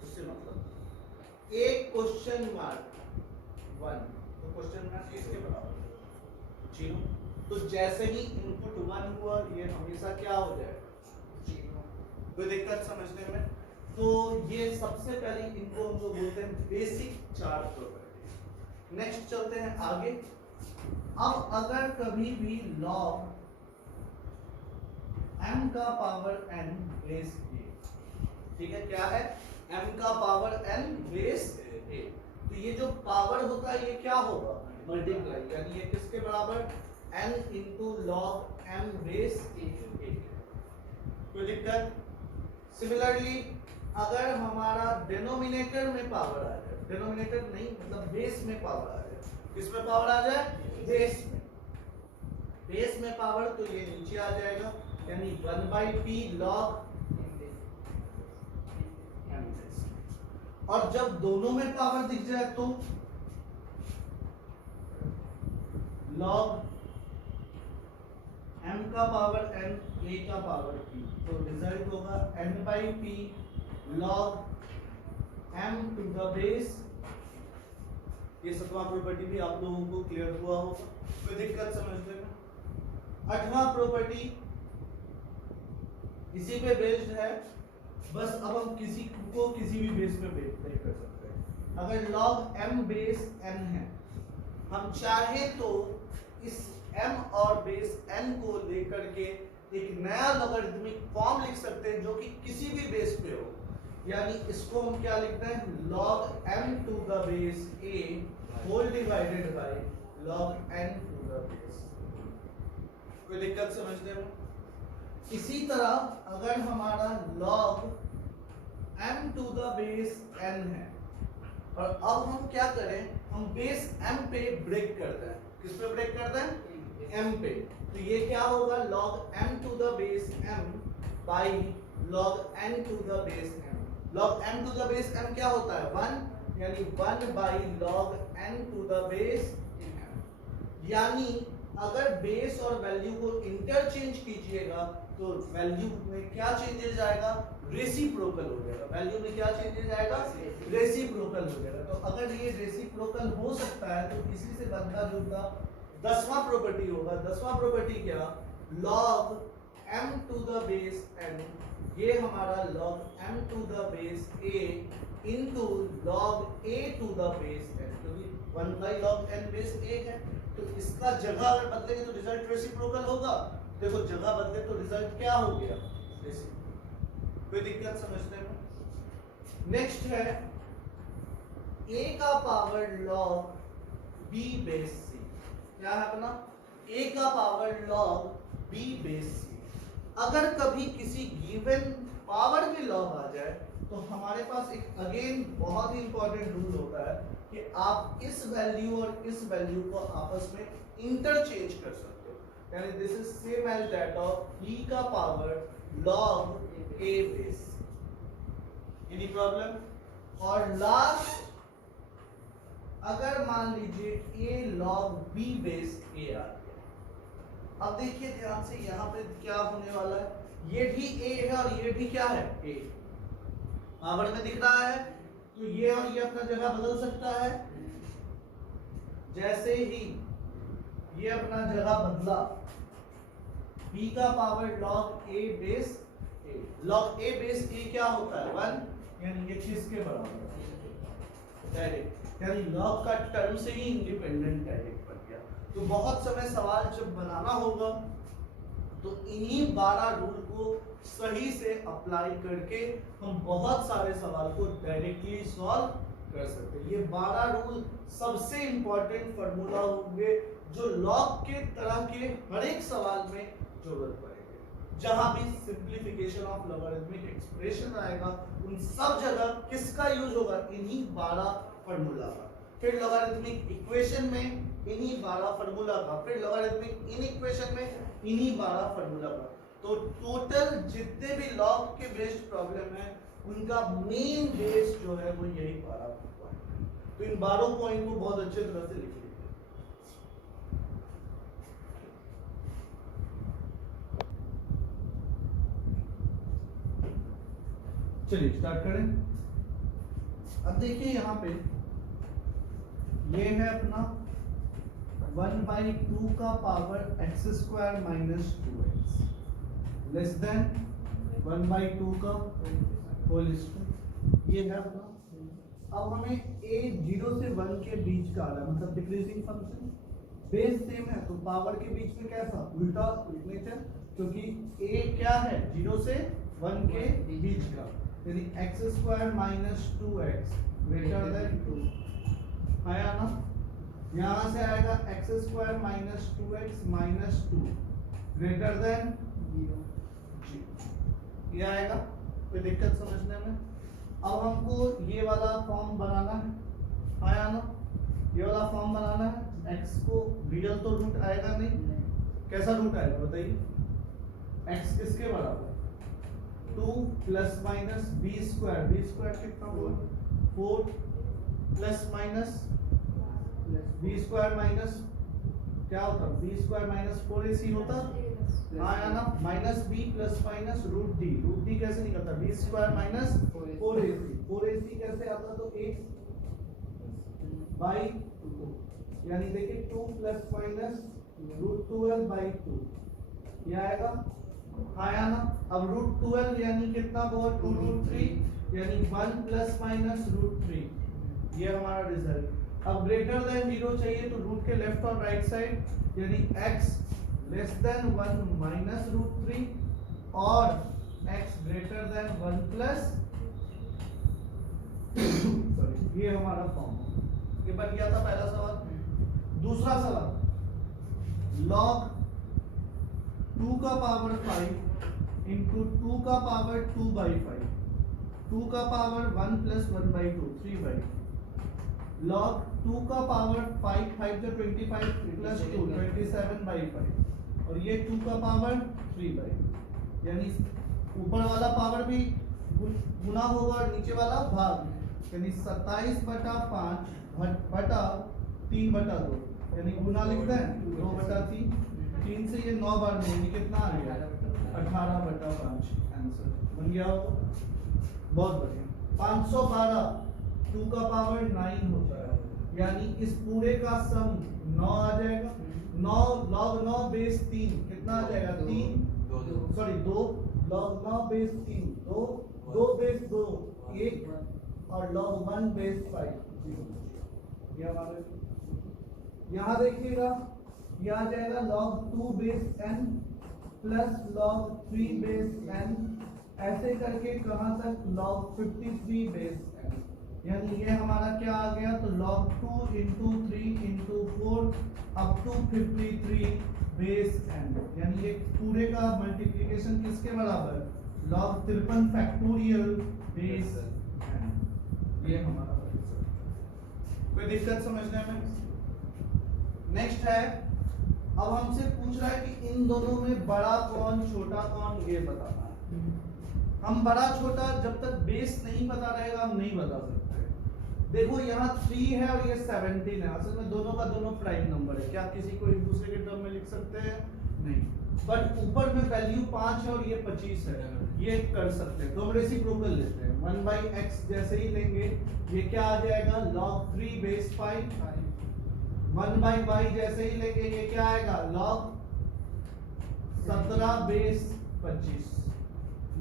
उससे मतलब एक क्वेश्चन मार्क 1, तो क्वेश्चन मार्क इसके बराबर 0, तो जैसे ही इनपुट 1 हुआ ये हमेशा क्या हो जाएगा? 0। कोई दिक्कत समझने में? तो ये सबसे पहले इनको हम लोग बोलते हैं बेसिक 4 प्रॉपर्टी। नेक्स्ट चलते हैं आगे। अब अगर कभी भी लॉग m का पावर n बेस a, ठीक है, क्या है? m का पावर n बेस a, तो ये जो पावर होता है ये क्या होगा? मल्टीप्लाई, यानी ये किसके बराबर? n into log m base a। कोई दिक्कत? सिमिलरली अगर हमारा डिनोमिनेटर में पावर आ जाए, डिनोमिनेटर नहीं मतलब बेस में पावर आ जाए, किस में पावर आ जाए? बेस में। बेस में पावर तो ये नीचे आ जाएगा, यानी 1/p log m। और जब दोनों में पावर दिख जाए तो log m का पावर n a का पावर p, तो रिजल्ट होगा n/p log m to the base। ये 7वां प्रॉपर्टी भी आप लोगों को क्लियर हुआ होगा, कोई दिक्कत समझने में? 8वां प्रॉपर्टी इसी पे बेस्ड है, बस अब हम किसी को किसी भी बेस पे ब्रेक कर सकते हैं। अगर log m बेस n है, हम चाहे तो इस m और बेस n को लेकर के एक नया लॉगरिथमिक फॉर्म लिख सकते हैं जो कि किसी भी बेस पे हो, यानी इसको हम क्या लिखते हैं? log m to the base a whole divided by log n to the base। कोई दिक्कत समझने में? इसी तरह अगर हमारा log m to the base n है और अब हम क्या करें? हम बेस m पे ब्रेक करते हैं। किस पे ब्रेक करते हैं? m पे। तो ये क्या होगा? log m to the base m by log n to the base m। log m to the base m क्या होता है? 1, यानी 1 by log n to the base m। यानी अगर बेस और वैल्यू को इंटरचेंज कीजिएगा तो वैल्यू में क्या चेंजेस आएगा? रेसिप्रोकल हो जाएगा। वैल्यू में क्या चेंजेस आएगा? रेसिप्रोकल हो जाएगा। तो अगर ये रेसिप्रोकल हो सकता है तो इसी से बनता जुलता 10वां प्रॉपर्टी होगा। 10वां प्रॉपर्टी क्या? log m to the base n, ये हमारा log m to the base a into log a to the base n, क्योंकि 1 by log n base a है तो इसका जगह अगर बदलेंगे तो रिजल्ट रेसिप्रोकल होगा। देखो जगह बदले तो रिजल्ट क्या हो गया? रेसिप्रोकल। कोई दिक्कत समझने में? नेक्स्ट है a का power log b base c। क्या है अपना? a का power log b base c। अगर कभी किसी गिवन पावर में लॉग आ जाए तो हमारे पास एक अगेन बहुत ही इंपॉर्टेंट रूल होता है कि आप इस वैल्यू और इस वैल्यू को आपस में इंटरचेंज कर सकते हो, यानी this is same as that of e का power log a base. Any problem? और लास्ट अगर मान लीजिए a log b base a आ गया, अब देखिए ध्यान से यहाँ पे क्या होने वाला है, ये भी a है और ये भी क्या है a, पावर में दिख रहा है, तो ये और ये अपना जगह बदल सकता है। जैसे ही ये अपना जगह बदला, b का power log a base a, log a base a क्या होता है 1, यानी ये किसके बराबर है डायरेक्ट, यानी log का टर्म से ही इंडिपेंडेंट डायरेक्ट बन गया। तो बहुत समय सवाल जब बनाना होगा तो इन्हीं 12 रूल को सही से अप्लाई करके हम बहुत सारे सवाल को डायरेक्टली सॉल्व कर सकते हैं। ये 12 रूल सबसे इंपॉर्टेंट फार्मूला होंगे जो लॉग के तरह के हर एक सवाल में जरूरत पड़ेगी। जहां भी सिंप्लीफिकेशन ऑफ लॉगरिथमिक एक्सप्रेशन आएगा उन सब जगह किसका यूज होगा, इन्हीं 12 फार्मूला का। फिर लॉगरिथमिक इक्वेशन में इन्हीं 12 फार्मूला का, फिर लॉगरिथमिक इनइक्वेशन में इन्हीं 12 फार्मूला का। तो टोटल जितने भी लॉग के बेस्ड प्रॉब्लम है उनका मेन बेस जो है वो यही 12 पॉइंट है। तो इन 12 पॉइंट को बहुत अच्छे तरह से लिख लीजिए। चलिए स्टार्ट करें। अब देखिए यहाँ पे ये है अपना 1/2 का power x square minus 2x less than 1/2 का होल स्क्वायर, ये है अपना। अब हमें a 0 से 1 के बीच का आ रहा है, मतलब डिक्रीजिंग फंक्शन, बेस सेम है तो पावर के बीच में कैसा उल्टा नेचर, क्योंकि a क्या है 0 से 1 के बीच का, यानी x square minus 2x greater than 2 आया ना। यहाँ से आएगा x square minus 2x minus 2 greater than 0, ये आएगा। कोई दिक्कत समझने में? अब हमको ये वाला फॉर्म बनाना है, आया ना, ये वाला फॉर्म बनाना है। x को रियल तो रूट आएगा नहीं, कैसा रूट आएगा बताइए, x किसके बराबर 2 प्लस माइनस b स्क्वायर कितना हुआ 4 plus minus b square minus क्या होता b स्क्वायर माइनस 4ac होता, आया ना, minus b plus minus root D कैसे निकलता b स्क्वायर माइनस 4ac कैसे आता, तो a बाई 2, यानी देखिए 2 प्लस माइनस रूट 12 बाई 2, ये आएगा, आया ना। अब रूट 12 यानी कितना बहुत 2 रूट 3, यानी 1 प्लस माइनस रूट 3, ये हमारा रिजल्ट। अब ग्रेटर देन 0 चाहिए तो रूट के लेफ्ट और राइट साइड, यानी x less than 1 minus root 3 और x greater than 1 plus sorry, ये हमारा फॉर्म ये बन गया था पहला सवाल। दूसरा सवाल log 2 का पावर 5 इंटू 2 का पावर 2/5, 2 का पावर 1 प्लस 1/2 3/2, log 2 का पावर 5 5 जो 25 प्लस 2 27/5 और ये 2 का पावर 3/2, यानी ऊपर वाला पावर भी गुना होगा और नीचे वाला भाग, यानी 27/5 बटा 3/2, यानी गुना लिखते हैं 2/3, 3 से ये 9 बार नहीं, कितना आ गया 18/5, आंसर बन गया होगा। बहुत बढ़िया। 512 2 का पावर 9 होता है, यानी इस पूरे का सम 9 आ जाएगा। 9 log 9 बेस 3 कितना आ जाएगा 3 सॉरी 2 log 9 बेस 3 2 2 बेस 2 1 और log 1 बेस 5 0। ये हमारे यहाँ देखिएगा, यह आ जाएगा log 2 base n plus log 3 base n, ऐसे करके कहाँ तक log 53 बेस n, यानी ये हमारा क्या आ गया, तो log 2 into 3 into 4 up to 53 base n, यानी ये पूरे का मल्टीप्लिकेशन किसके बराबर log 53 फैक्टोरियल बेस n, ये हमारा आंसर। कोई दिक्कत समझने में? नेक्स्ट है, अब हमसे पूछ रहा है कि इन दोनों में बड़ा कौन छोटा कौन, ये बताना है। हम बड़ा छोटा जब तक बेस नहीं पता रहेगा हम नहीं बता सकते, देखो यहाँ 3 है और ये 17 है, असल में दोनों का दोनों प्राइम नंबर है, क्या किसी को एक दूसरे के टर्म में लिख सकते हैं? नहीं, बट ऊपर में वैल्यू 5 है और ये 25 है, ये कर सकते हैं। तो हम रेसिप्रोकल लेते हैं, 1/x जैसे ही लेंगे ये क्या आ जाएगा? log 3 base 5। 1/y जैसे ही लेंगे ये क्या आएगा? log 17 बेस 25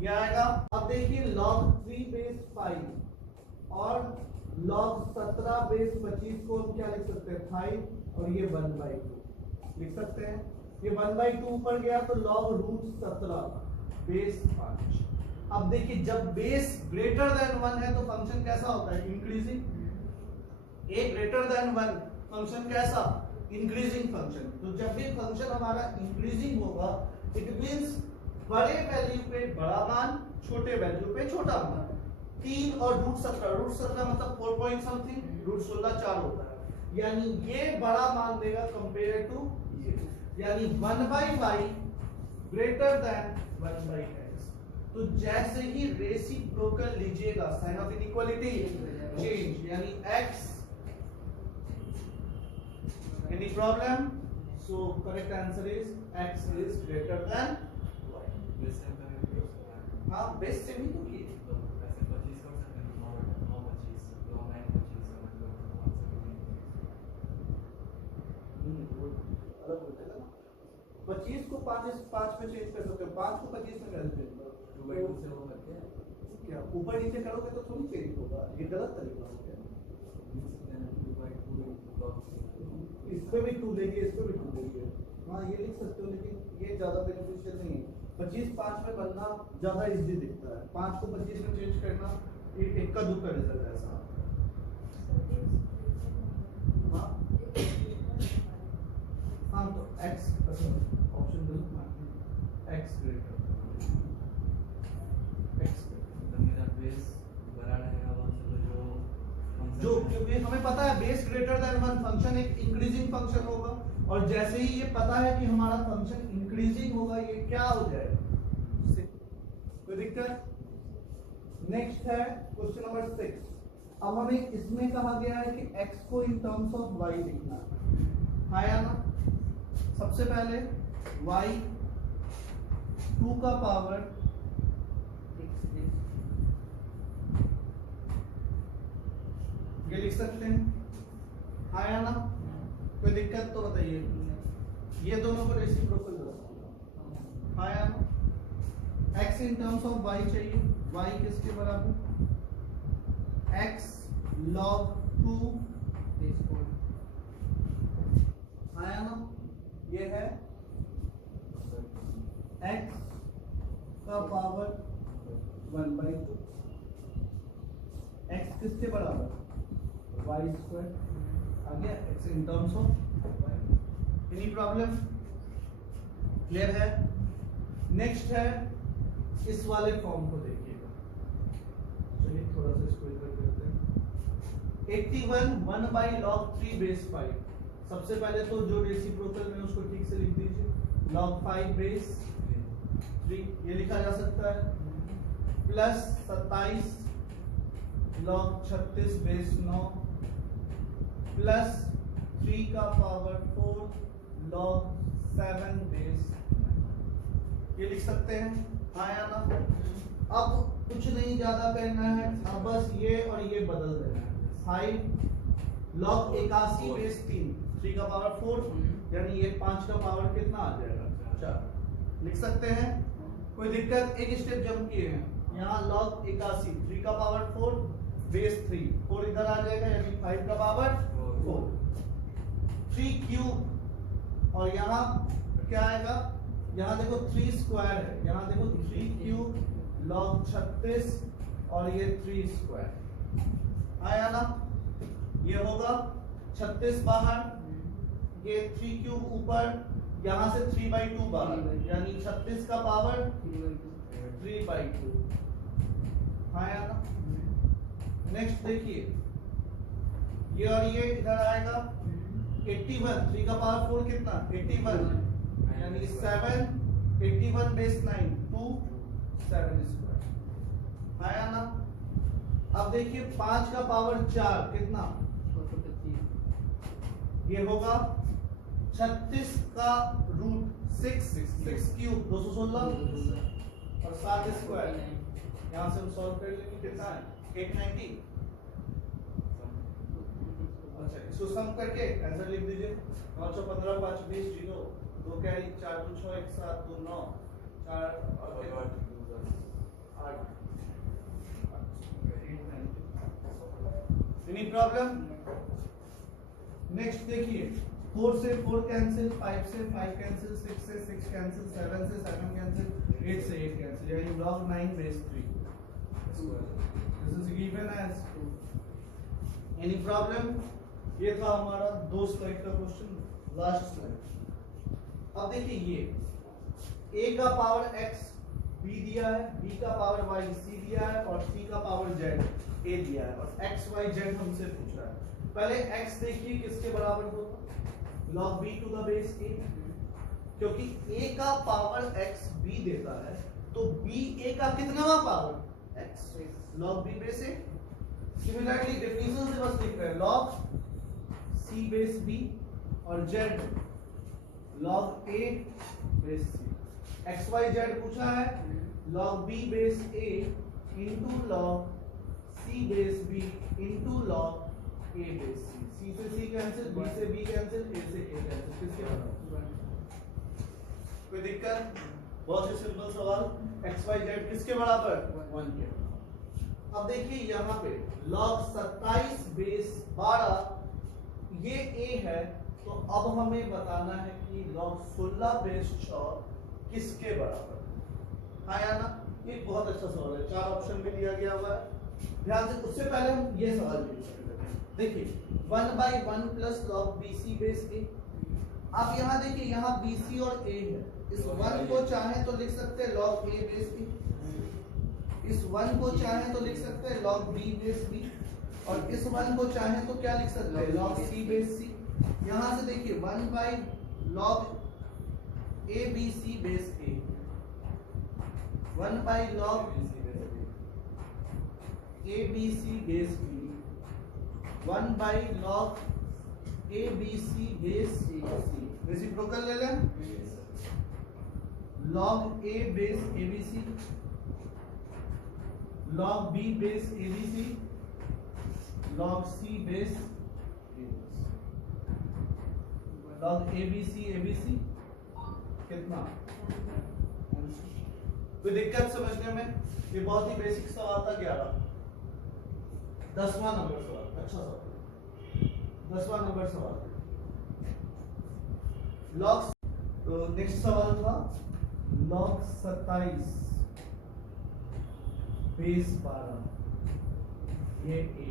ये आएगा। अब देखिए log 3 बेस 5 और log 17 बेस 25 को हम क्या लिख सकते हैं? 5 और ये 1/2 लिख सकते हैं। ये 1/2 ऊपर गया तो log रूट 17 बेस 5। अब देखिए जब बेस ग्रेटर देन 1 है तो फंक्शन कैसा होता है? Increasing. a greater than 1 function कैसा? Increasing function. तो जब भी फंक्शन हमारा इंक्रीजिंग होगा इट मींस बड़े वैल्यू पे बड़ा मान, छोटे वैल्यू पे छोटा मान। 3 और रूट 17 मतलब 4 पॉइंट समथिंग, रूट 16 4 होता है, यानी ये बड़ा मान देगा कंपेयर टू ये, यानी 1/y ग्रेटर देन 1/x। तो जैसे ही रेसिप्रोकल लीजिएगा साइन ऑफ इनइक्वालिटी चेंज, यानी x। Any problem? So correct answer is x is greater than y। हाँ बेस से भी तो किए अलग होता है ना। 25 को 5 पे चेंज कर सकते हो, 5 को 25 में कैसे चेंज करोगे? 2/2 से वो करते हैं क्या? ऊपर नीचे करोगे तो थोड़ी चेंज होगा, ये गलत तरीका हो गया। इस पे भी 2 लेंगे, इस पे भी 2 लेंगे, हाँ ये लिख सकते हो, लेकिन ये ज्यादा बेनिफिशियल नहीं है। 25 5 में बनना ज्यादा इजी दिखता है, 5 को 25 में चेंज करना ये इक्का दुक्का रिजल्ट है ऐसा। हाँ हाँ तो x ऑप्शन गलत मार्क, x ग्रेटर x मेरा बेस बड़ा रहेगा वहां से जो क्योंकि हमें पता है बेस ग्रेटर देन 1 फंक्शन एक इंक्रीजिंग फंक्शन होगा, और जैसे ही ये पता है कि हमारा फंक्शन इंक्रीजिंग होगा ये क्या हो जाएगा? कोई दिक्कत? नेक्स्ट है क्वेश्चन नंबर 6। अब हमें इसमें कहा गया है कि x को इन टर्म्स ऑफ y लिखना है, या ना? सबसे पहले y 2 का पावर ये लिख सकते हैं, आया ना? कोई दिक्कत तो बताइए। ये दोनों को रेसिप्रोकल रखूंगा, आया ना? x in terms of y चाहिए, y किसके बराबर? x log 2 आया ना? ये है x का पावर 1/2। x किसके बराबर? y स्क्वायर आ गया, x in terms of y। Any problem? Clear है? नेक्स्ट है इस वाले फॉर्म को देखिएगा, चलिए थोड़ा सा इसको इधर करते हैं। 81 1/log 3 बेस 5। सबसे पहले तो जो रेसिप्रोकल में उसको ठीक से लिख दीजिए, log 5 बेस 3 ये लिखा जा सकता है, प्लस 27 log 36 बेस 9 प्लस 3 का पावर 4 log 7 बेस 9 ये लिख सकते हैं, हाँ या ना? अब कुछ नहीं ज्यादा करना है, अब बस ये और ये बदल देना है। 5 log 81 बेस 3 का पावर 4 यानी ये 5 का पावर कितना आ जाएगा? 4 लिख सकते हैं। कोई दिक्कत? एक स्टेप जंप किए हैं, यहाँ log 81 3 का पावर 4 बेस 3 4 इधर आ जाएगा, यानी 5 का पावर 4 3 क्यूब, और यहाँ क्या आएगा? यहाँ देखो 3 स्क्वायर है, यहाँ देखो 3 क्यूब log 36 और ये 3 स्क्वायर आया ना? ये होगा 36 बाहर, ये 3 क्यूब ऊपर, यहाँ से 3/2 बाहर, यानी 36 का पावर 3/2 आया ना? नेक्स्ट देखिए ये और ये इधर आएगा 81 3 का पावर 4 कितना? 81 यानी 7 81 बेस 9 2 7 स्क्वायर आया ना? अब देखिए 5 का पावर 4 कितना, ये होगा 36 का रूट 6 क्यूब 216 और 7 स्क्वायर। यहाँ से हम सॉल्व कर लेंगे, कितना है 890। अच्छा इसको सम करके आंसर लिख दीजिए। 9 6 15 5 20 जीरो 2 कैरी 4 2 6 1 7 2 9 4 और 8। Any problem? नेक्स्ट देखिए 4 से 4 कैंसिल, 5 से 5 कैंसिल, 6 से 6 कैंसिल, 7 से 7 कैंसिल, 8 से 8 कैंसिल, यानी log 9 base 3। This is given as 2। Any problem? ये था हमारा 2 स्लाइड का क्वेश्चन, लास्ट स्लाइड। अब देखिए ये a का पावर x b दिया है, b का पावर y c दिया है और c का पावर z a दिया है और x y z हमसे पूछ रहा है। पहले x देखिए किसके बराबर होगा, log b to the base a, क्योंकि a का पावर x b देता है तो b a का कितनावा power x, log b base a। Similarly definition से बस लिख रहे हैं log c बेस b और z log a base c। x y z पूछा है log b base a into log c base b into log a base c। c से c cancel, b से b कैंसिल, a से a cancel, किसके बराबर? कोई दिक्कत? बहुत ही सिंपल सवाल। x y z किसके बराबर? 1 के। अब देखिए यहाँ पे log 27 बेस 12 ये a है, तो अब हमें बताना है कि log 16 बेस 6 किसके बराबर है। हाँ या ना? ये बहुत अच्छा सवाल है, 4 ऑप्शन में दिया गया हुआ है। ध्यान से, उससे पहले हम ये सवाल देखिए 1/1 plus log bc base a। आप यहाँ देखिए, यहाँ bc और a है, इस 1 को चाहे तो लिख सकते हैं log a बेस b, इस 1 को चाहे तो लिख सकते हैं log b बेस b और इस 1 को चाहे तो क्या लिख सकते हैं log c बेस c। यहाँ से देखिए 1/log abc base a, 1/log abc base b, 1/log abc base c। Reciprocal ले लें, log a base abc, log b base abc, log c base log abc कितना? कोई दिक्कत समझने में? ये बहुत ही बेसिक सवाल था। 10वां नंबर सवाल, अच्छा सवाल, 10वां नंबर सवाल log। तो नेक्स्ट सवाल था log 27 बेस 12, ये a,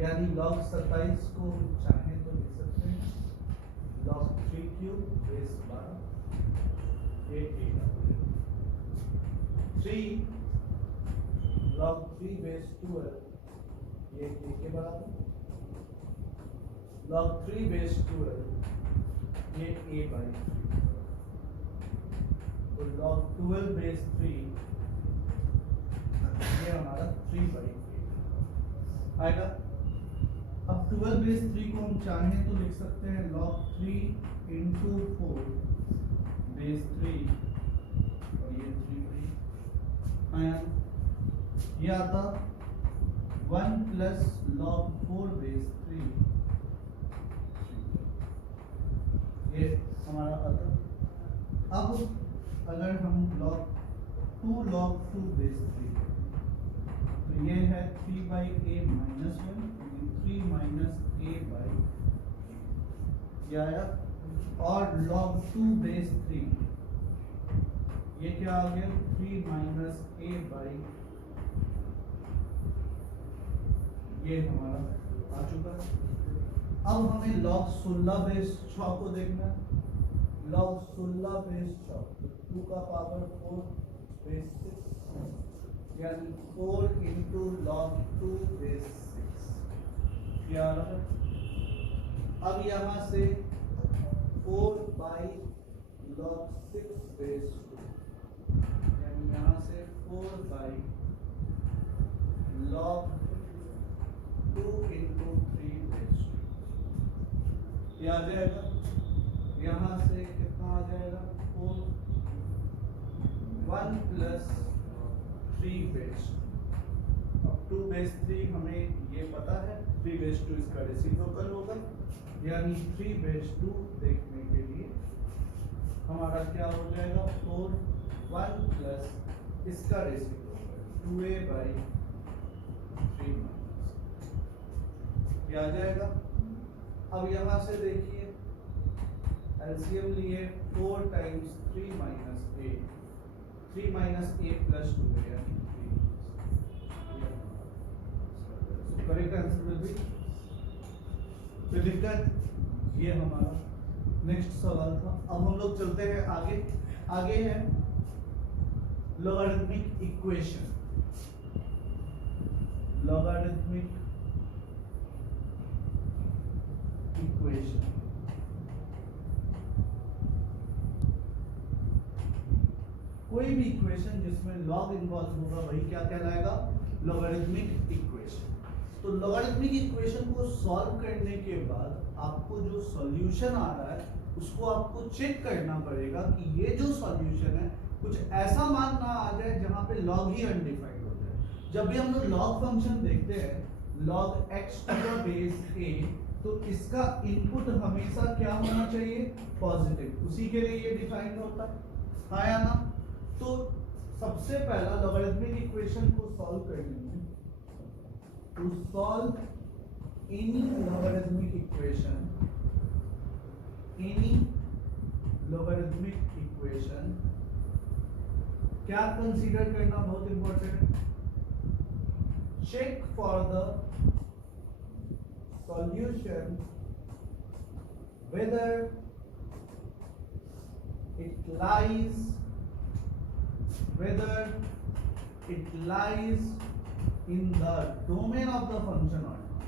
यानी log 27 को चाहे तो लिख सकते हैं log 3 क्यूब बेस 12, ये a, 3 log 3 बेस 12 ये a के बराबर, log 3 बेस 12 ये a/3, तो log 12 बेस 3 ये हमारा 3/8 आएगा। अब 12 बेस 3 को हम चाहें तो लिख सकते हैं log 3 इंटू 4 बेस 3 और ये 3/8 आया। ये आता 1 प्लस log 4 बेस 3, ये हमारा आता। अब अगर हम log 2 बेस 3, तो ये है 3/a माइनस 1, 3 माइनस a/a ये आया। और log 2 बेस 3 ये क्या आ गया 3 माइनस a/, ये हमारा आ चुका है। अब हमें log 16 बेस 6 को देखना है। log 16 बेस 6 2 का पावर 4 बेस 6 यानी 4 इंटू log 2 बेस 6 क्या आ रहा है। अब यहाँ से 4/log 6 बेस 2 यानी यहाँ से 4/log log 2 into 3 base 2 ये आ जाएगा, यहाँ से कितना आ जाएगा 4 1 plus 3 base 2। अब 2 base 3 हमें ये पता है, 3 base 2 इसका रेसिप्रोकल होगा, यानी 3 base 2 देखने के लिए हमारा क्या हो जाएगा 4 1 plus इसका रेसिप्रोकल 2a by 3 ये आ जाएगा। अब यहाँ से देखिए एलसीएम लिए 4 times 3 minus a, 3 minus a plus 2a यानी 3। करेक्ट आंसर विल बी, कोई दिक्कत? ये हमारा नेक्स्ट सवाल था। अब हम लोग चलते हैं आगे। आगे है लॉगरिथमिक इक्वेशन। लॉगरिथमिक इक्वेशन कोई भी इक्वेशन जिसमें लॉग इन्वॉल्व होगा वही क्या कहलाएगा? Logarithmic equation. तो लॉगरिथमिक इक्वेशन को सॉल्व करने के बाद आपको जो सॉल्यूशन आ रहा है उसको आपको चेक करना पड़ेगा कि ये जो सॉल्यूशन है कुछ ऐसा मान ना आ जाए जहां पे लॉग ही अनडिफाइंड हो जाए। जब भी हम लोग लॉग फंक्शन देखते हैं log x to the base a, तो इसका इनपुट हमेशा क्या होना चाहिए? पॉजिटिव। उसी के लिए ये डिफाइंड होता है, हाँ या ना? तो सबसे पहला लॉगरिथमिक इक्वेशन को सॉल्व करने में, to solve any logarithmic equation, any logarithmic equation क्या कंसीडर करना बहुत इंपॉर्टेंट है? Check for the solution whether it lies in the domain of the function or not,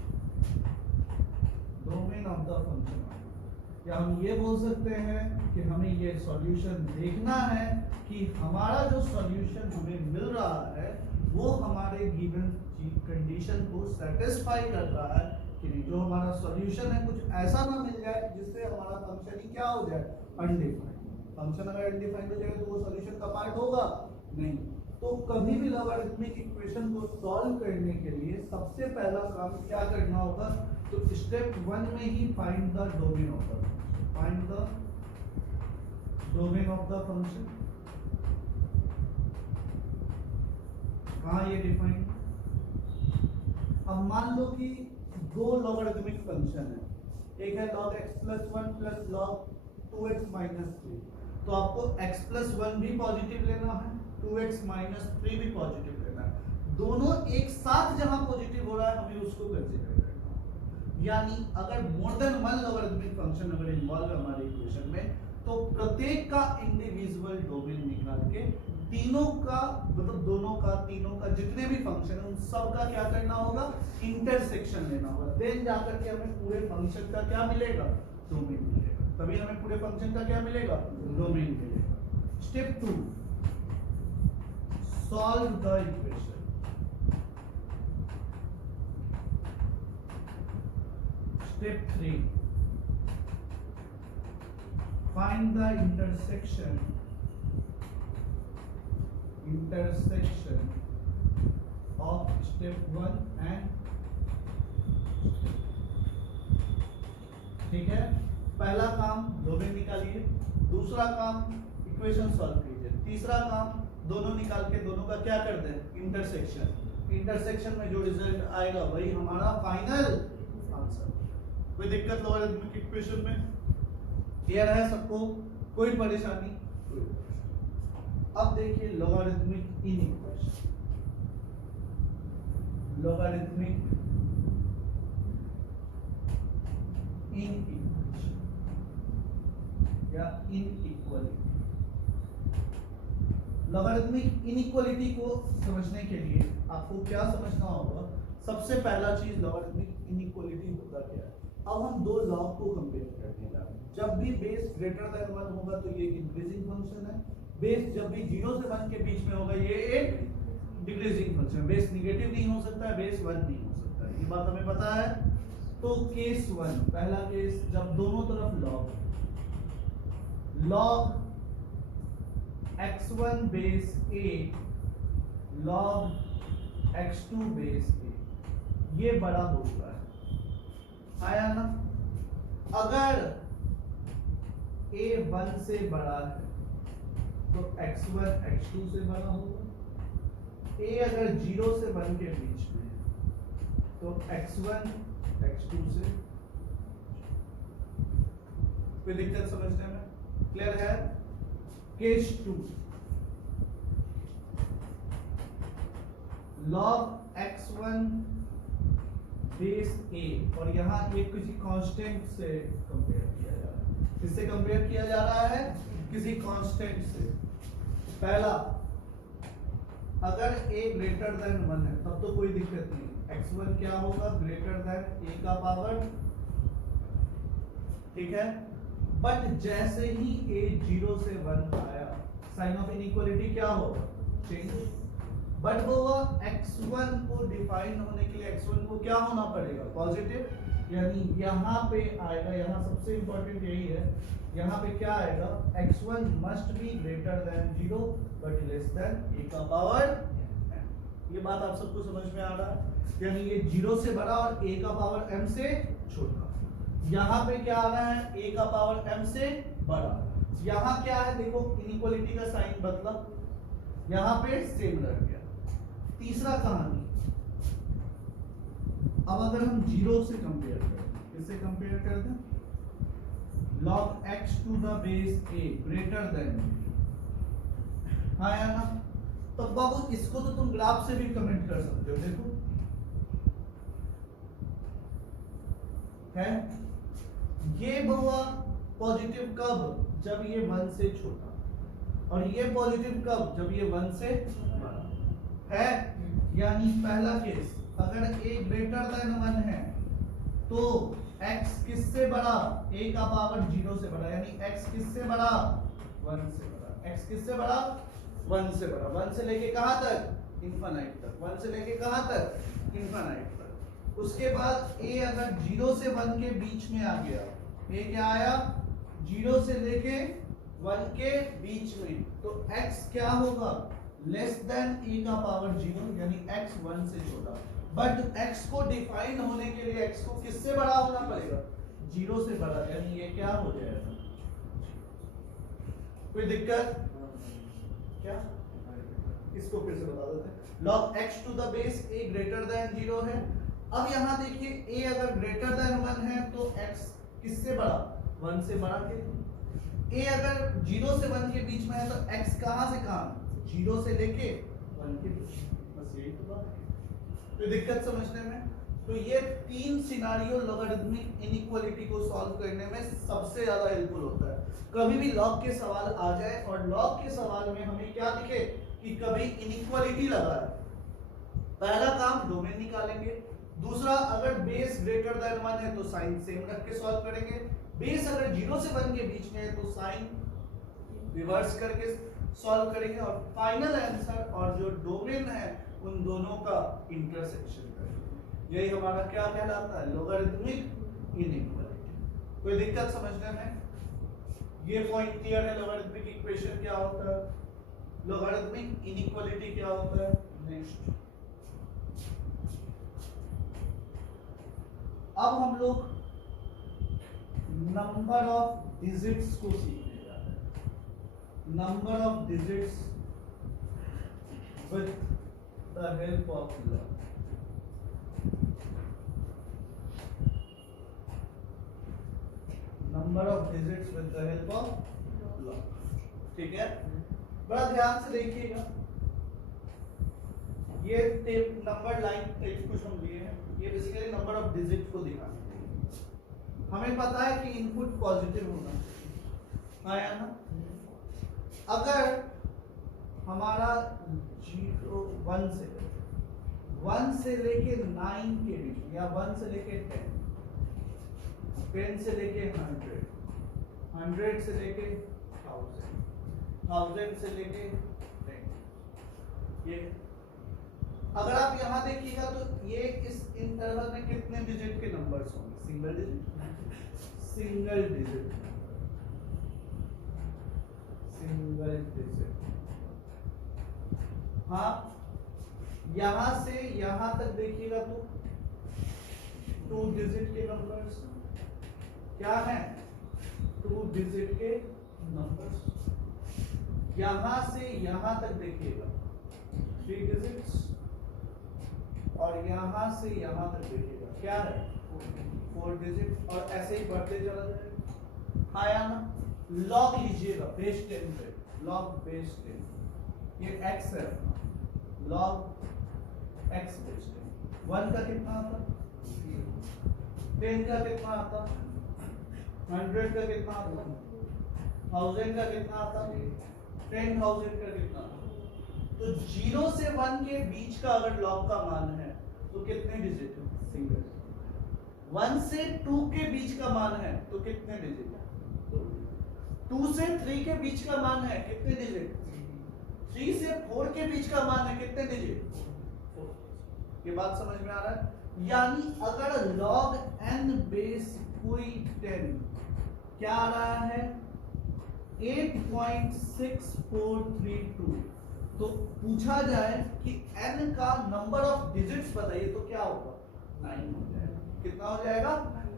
domain of the function or not। या हम ये बोल सकते हैं कि हमें ये सॉल्यूशन देखना है कि हमारा जो सॉल्यूशन हमें मिल रहा है वो हमारे गिवन कंडीशन को सेटिस्फाई कर रहा है कि नहीं। जो हमारा सॉल्यूशन है कुछ ऐसा ना मिल जाए जिससे हमारा फंक्शन ही क्या हो जाए? अनडिफाइंड। फंक्शन अगर अनडिफाइंड हो जाए तो वो सॉल्यूशन का पार्ट होगा नहीं। तो कभी भी लॉगरिथमिक इक्वेशन को सॉल्व करने के लिए सबसे पहला काम क्या करना होगा? तो स्टेप 1 में ही find the domain of the function, find the domain of the function. कहाँ ये डिफाइंड? अब मान लो कि दो लॉगरिथमिक फंक्शन है, एक है log x plus 1 plus log 2x minus 3। तो आपको x plus 1 भी पॉजिटिव लेना है, 2x minus 3 भी पॉजिटिव लेना है। दोनों एक साथ जहां पॉजिटिव हो रहा है हमें उसको कंसीडर करना है। यानी अगर more than one logarithmic function अगर इन्वॉल्व है हमारे इक्वेशन में, तो प्रत्येक का इंडिविजुअल डोमेन निकाल के तीनों का मतलब दोनों का तीनों का जितने भी फंक्शन है उन सब का क्या करना होगा? इंटरसेक्शन लेना होगा। देन जाकर के हमें पूरे फंक्शन का क्या मिलेगा? डोमेन मिलेगा। तभी हमें पूरे फंक्शन का क्या मिलेगा? डोमेन मिलेगा। Step 2, solve the equation. Step 3, find the intersection of step 1 and ठीक है। पहला काम डोमेन निकालिए, दूसरा काम इक्वेशन सॉल्व कीजिए, तीसरा काम दोनों निकाल के दोनों का क्या कर दें? इंटरसेक्शन। इंटरसेक्शन में जो रिजल्ट आएगा वही हमारा फाइनल आंसर। कोई दिक्कत लॉगरिथमिक इक्वेशन में? क्लियर है सबको? कोई परेशानी? अब देखिए लॉगरिथमिक इनइक्वेशन। लॉगरिथमिक इनइक्वेशन या इनइक्वालिटी। लॉगरिथमिक इनइक्वालिटी को समझने के लिए आपको क्या समझना होगा? सबसे पहला चीज लॉगरिथमिक इनइक्वालिटी होता क्या है? अब हम दो लॉग को कंपेयर करने जा रहे हैं। जब भी बेस ग्रेटर देन 1 होगा तो ये इंक्रीजिंग फंक्शन है, बेस जब भी 0 से 1 के बीच में होगा ये एक डिक्रीजिंग फंक्शन, बेस निगेटिव नहीं हो सकता है, बेस 1 नहीं हो सकता है, ये बात हमें पता है। तो केस 1, पहला केस, जब दोनों तरफ log x1 base a log x2 base a, ये बड़ा होगा, आया ना। अगर a 1 से बड़ा है तो x1 x2 से बड़ा होगा, a अगर 0 से 1 के बीच में है तो x1 x2 से। कोई दिक्कत समझने में क्लियर है? Case 2, log x1 base a, और यहां एक किसी कांस्टेंट से कंपेयर किया जा रहा है। किससे कंपेयर किया जा रहा है? किसी कांस्टेंट से। पहला, अगर a ग्रेटर देन 1 है तब तो कोई दिक्कत नहीं, x1 क्या होगा? ग्रेटर देन a का पावर, ठीक है। बट जैसे ही a 0 से 1 आया, साइन ऑफ इनइक्वालिटी क्या होगा? चेंज। बट वो x1 को डिफाइन होने के लिए x1 को क्या होना पड़ेगा? पॉजिटिव। यानी यहाँ पे आएगा, यहाँ सबसे इंपॉर्टेंट यही है, यहाँ पे क्या आएगा? x1 must be greater than 0 but less than a का पावर m। ये बात आप सबको समझ में आ रहा है? यानी ये 0 से बड़ा और a का पावर m से छोटा। यहाँ पे क्या आ रहा है? a का पावर m से बड़ा। यहाँ क्या है? देखो इनइक्वालिटी का साइन बदला, यहाँ पे सेम रह गया। तीसरा कहानी, अब अगर हम 0 से कंपेयर करें, किससे कंपेयर कर दें? log x to the base a greater than, हाँ या ना? तो बाबू इसको तो तुम ग्राफ से भी कमेंट कर सकते हो, देखो है ये बहुआ पॉजिटिव कब? जब ये 1 से छोटा, और ये पॉजिटिव कब? जब ये 1 से बड़ा है। यानी पहला केस, अगर a ग्रेटर देन 1 है तो x किससे बड़ा? a का पावर 0 से बड़ा, यानी x किससे बड़ा? 1 से बड़ा। x किससे बड़ा? 1 से बड़ा। 1 से लेके कहां तक? इनफाइनाइट तक। 1 से लेके कहां तक? इनफाइनाइट तक। उसके बाद a अगर 0 से 1 के बीच में आ गया, a क्या आया? 0 से लेके 1 के बीच में, तो x क्या होगा? लेस देन a का पावर 0, यानी x 1 से छोटा। बट x को डिफाइन होने के लिए x को किससे बड़ा होना पड़ेगा? 0 से बड़ा, यानी ये क्या हो जाएगा? कोई दिक्कत क्या? इसको फिर से बता देते हैं। log x to the base a greater than 0 है। अब यहाँ देखिए a अगर ग्रेटर देन 1 है तो x किससे बड़ा? 1 से बड़ा के। a अगर 0 से 1 के बीच में है तो x कहां से कहां? 0 से लेके 1 के बीच। बस यही तो बात है। तो दिक्कत समझने में, तो ये 3 सिनारियो लॉगरिथमिक इनइक्वालिटी को सॉल्व करने में सबसे ज्यादा हेल्पफुल होता है। कभी भी लॉग के सवाल आ जाए और लॉग के सवाल में हमें क्या दिखे कि कभी इनइक्वालिटी लगा है, पहला काम डोमेन निकालेंगे। दूसरा, अगर बेस ग्रेटर देन 1 है तो साइन सेम रख के सॉल्व करेंगे। बेस अगर 0 से 1 के बीच में है तो साइन रिवर्स करके सॉल्व करेंगे। और फाइनल आंसर और जो डोमेन है उन दोनों का इंटरसेक्शन करेंगे। यही हमारा क्या कहलाता है? Logarithmic inequality. कोई दिक्कत समझने में? ये पॉइंट क्लियर है? लॉगरिथमिक इक्वेशन क्या होता है, लॉगरिथमिक इनइक्वालिटी क्या होता है। नेक्स्ट, अब हम लोग नंबर ऑफ डिजिट्स को सीखने जा रहे हैं। Number of digits with the help of log. Number of digits with the help of log, ठीक है। बड़ा ध्यान से देखिएगा, ये टेप नंबर लाइन टेप कुछ हम लिए हैं, ये बेसिकली नंबर ऑफ डिजिट को दिखाने के लिए। हमें पता है कि इनपुट पॉजिटिव होना चाहिए, हाँ या ना। अगर हमारा 1 से लेके 9 के बीच में, या 1 से लेके 10, 10 से लेके 100, 100 से लेके 1000, 1000 से लेके 10, ये अगर आप यहाँ देखिएगा तो ये इस इंटरवल में कितने डिजिट के नंबर्स होंगे? Single digit, single digit, single digit. हाँ, यहां से यहां तक देखिएगा तो 2 डिजिट के नंबर्स क्या है? 2 डिजिट के नंबर्स। यहां से यहां तक देखिएगा 3 डिजिट्स, और यहां से यहां तक देखिएगा क्या है? 4 डिजिट, और ऐसे ही बढ़ते चला जाएगा। हाँ या ना? लॉग लीजिएगा बेस 10 पे, लॉग बेस 10, ये x है अपना, लॉग x बेस 10। 1 का कितना आता? 10 का कितना आता? 100 का कितना आता? 1000 का कितना आता? 10,000 का कितना आता? तो 0 से 1 के बीच का अगर लॉग का मान है तो कितने डिजिट है? सिंगल। 1 से 2 के बीच का मान है तो कितने डिजिट है? 2 से 3 के बीच का मान है कितने डिजिट? 3 से 4 के बीच का मान है कितने डिजिट? 4। ये बात समझ में आ रहा है? यानी अगर log n बेस कोई 10 क्या आ रहा है? 8.6432, तो पूछा जाए कि n का नंबर ऑफ डिजिट्स बताइए तो क्या होगा? 9 हो जाएगा। कितना हो जाएगा?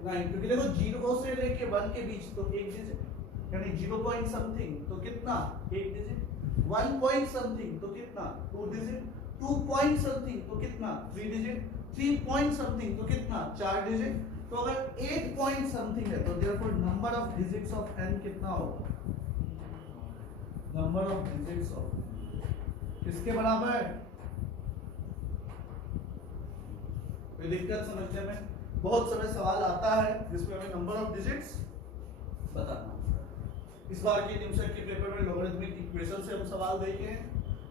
9, क्योंकि देखो 0 से लेके 1 के बीच तो एक डिजिट, यानी 0 पॉइंट समथिंग तो कितना? एक डिजिट। 1 पॉइंट समथिंग तो कितना? 2 डिजिट। 2 पॉइंट समथिंग तो कितना? 3 डिजिट। 3 पॉइंट समथिंग तो कितना? 4 डिजिट। तो अगर 8 पॉइंट समथिंग है तो therefore number of digits of n कितना होगा? नंबर ऑफ डिजिट्स ऑफ किसके बराबर है? कोई दिक्कत समझने में? बहुत समय सवाल आता है जिसमें हमें नंबर ऑफ डिजिट्स बताना होता है। इस बार के निम्सट के पेपर में लॉगरिथमिक इक्वेशन से हम सवाल देखे हैं।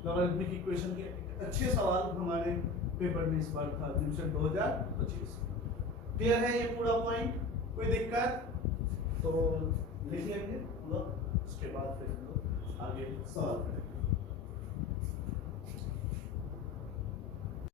लॉगरिथमिक इक्वेशन के अच्छे सवाल हमारे पेपर में इस बार था निम्सट 2025। क्लियर है ये पूरा पॉइंट? कोई दिक्कत? तो लिख लेंगे पूरा, उसके बाद फिर हम लोग आगे सवाल करेंगे।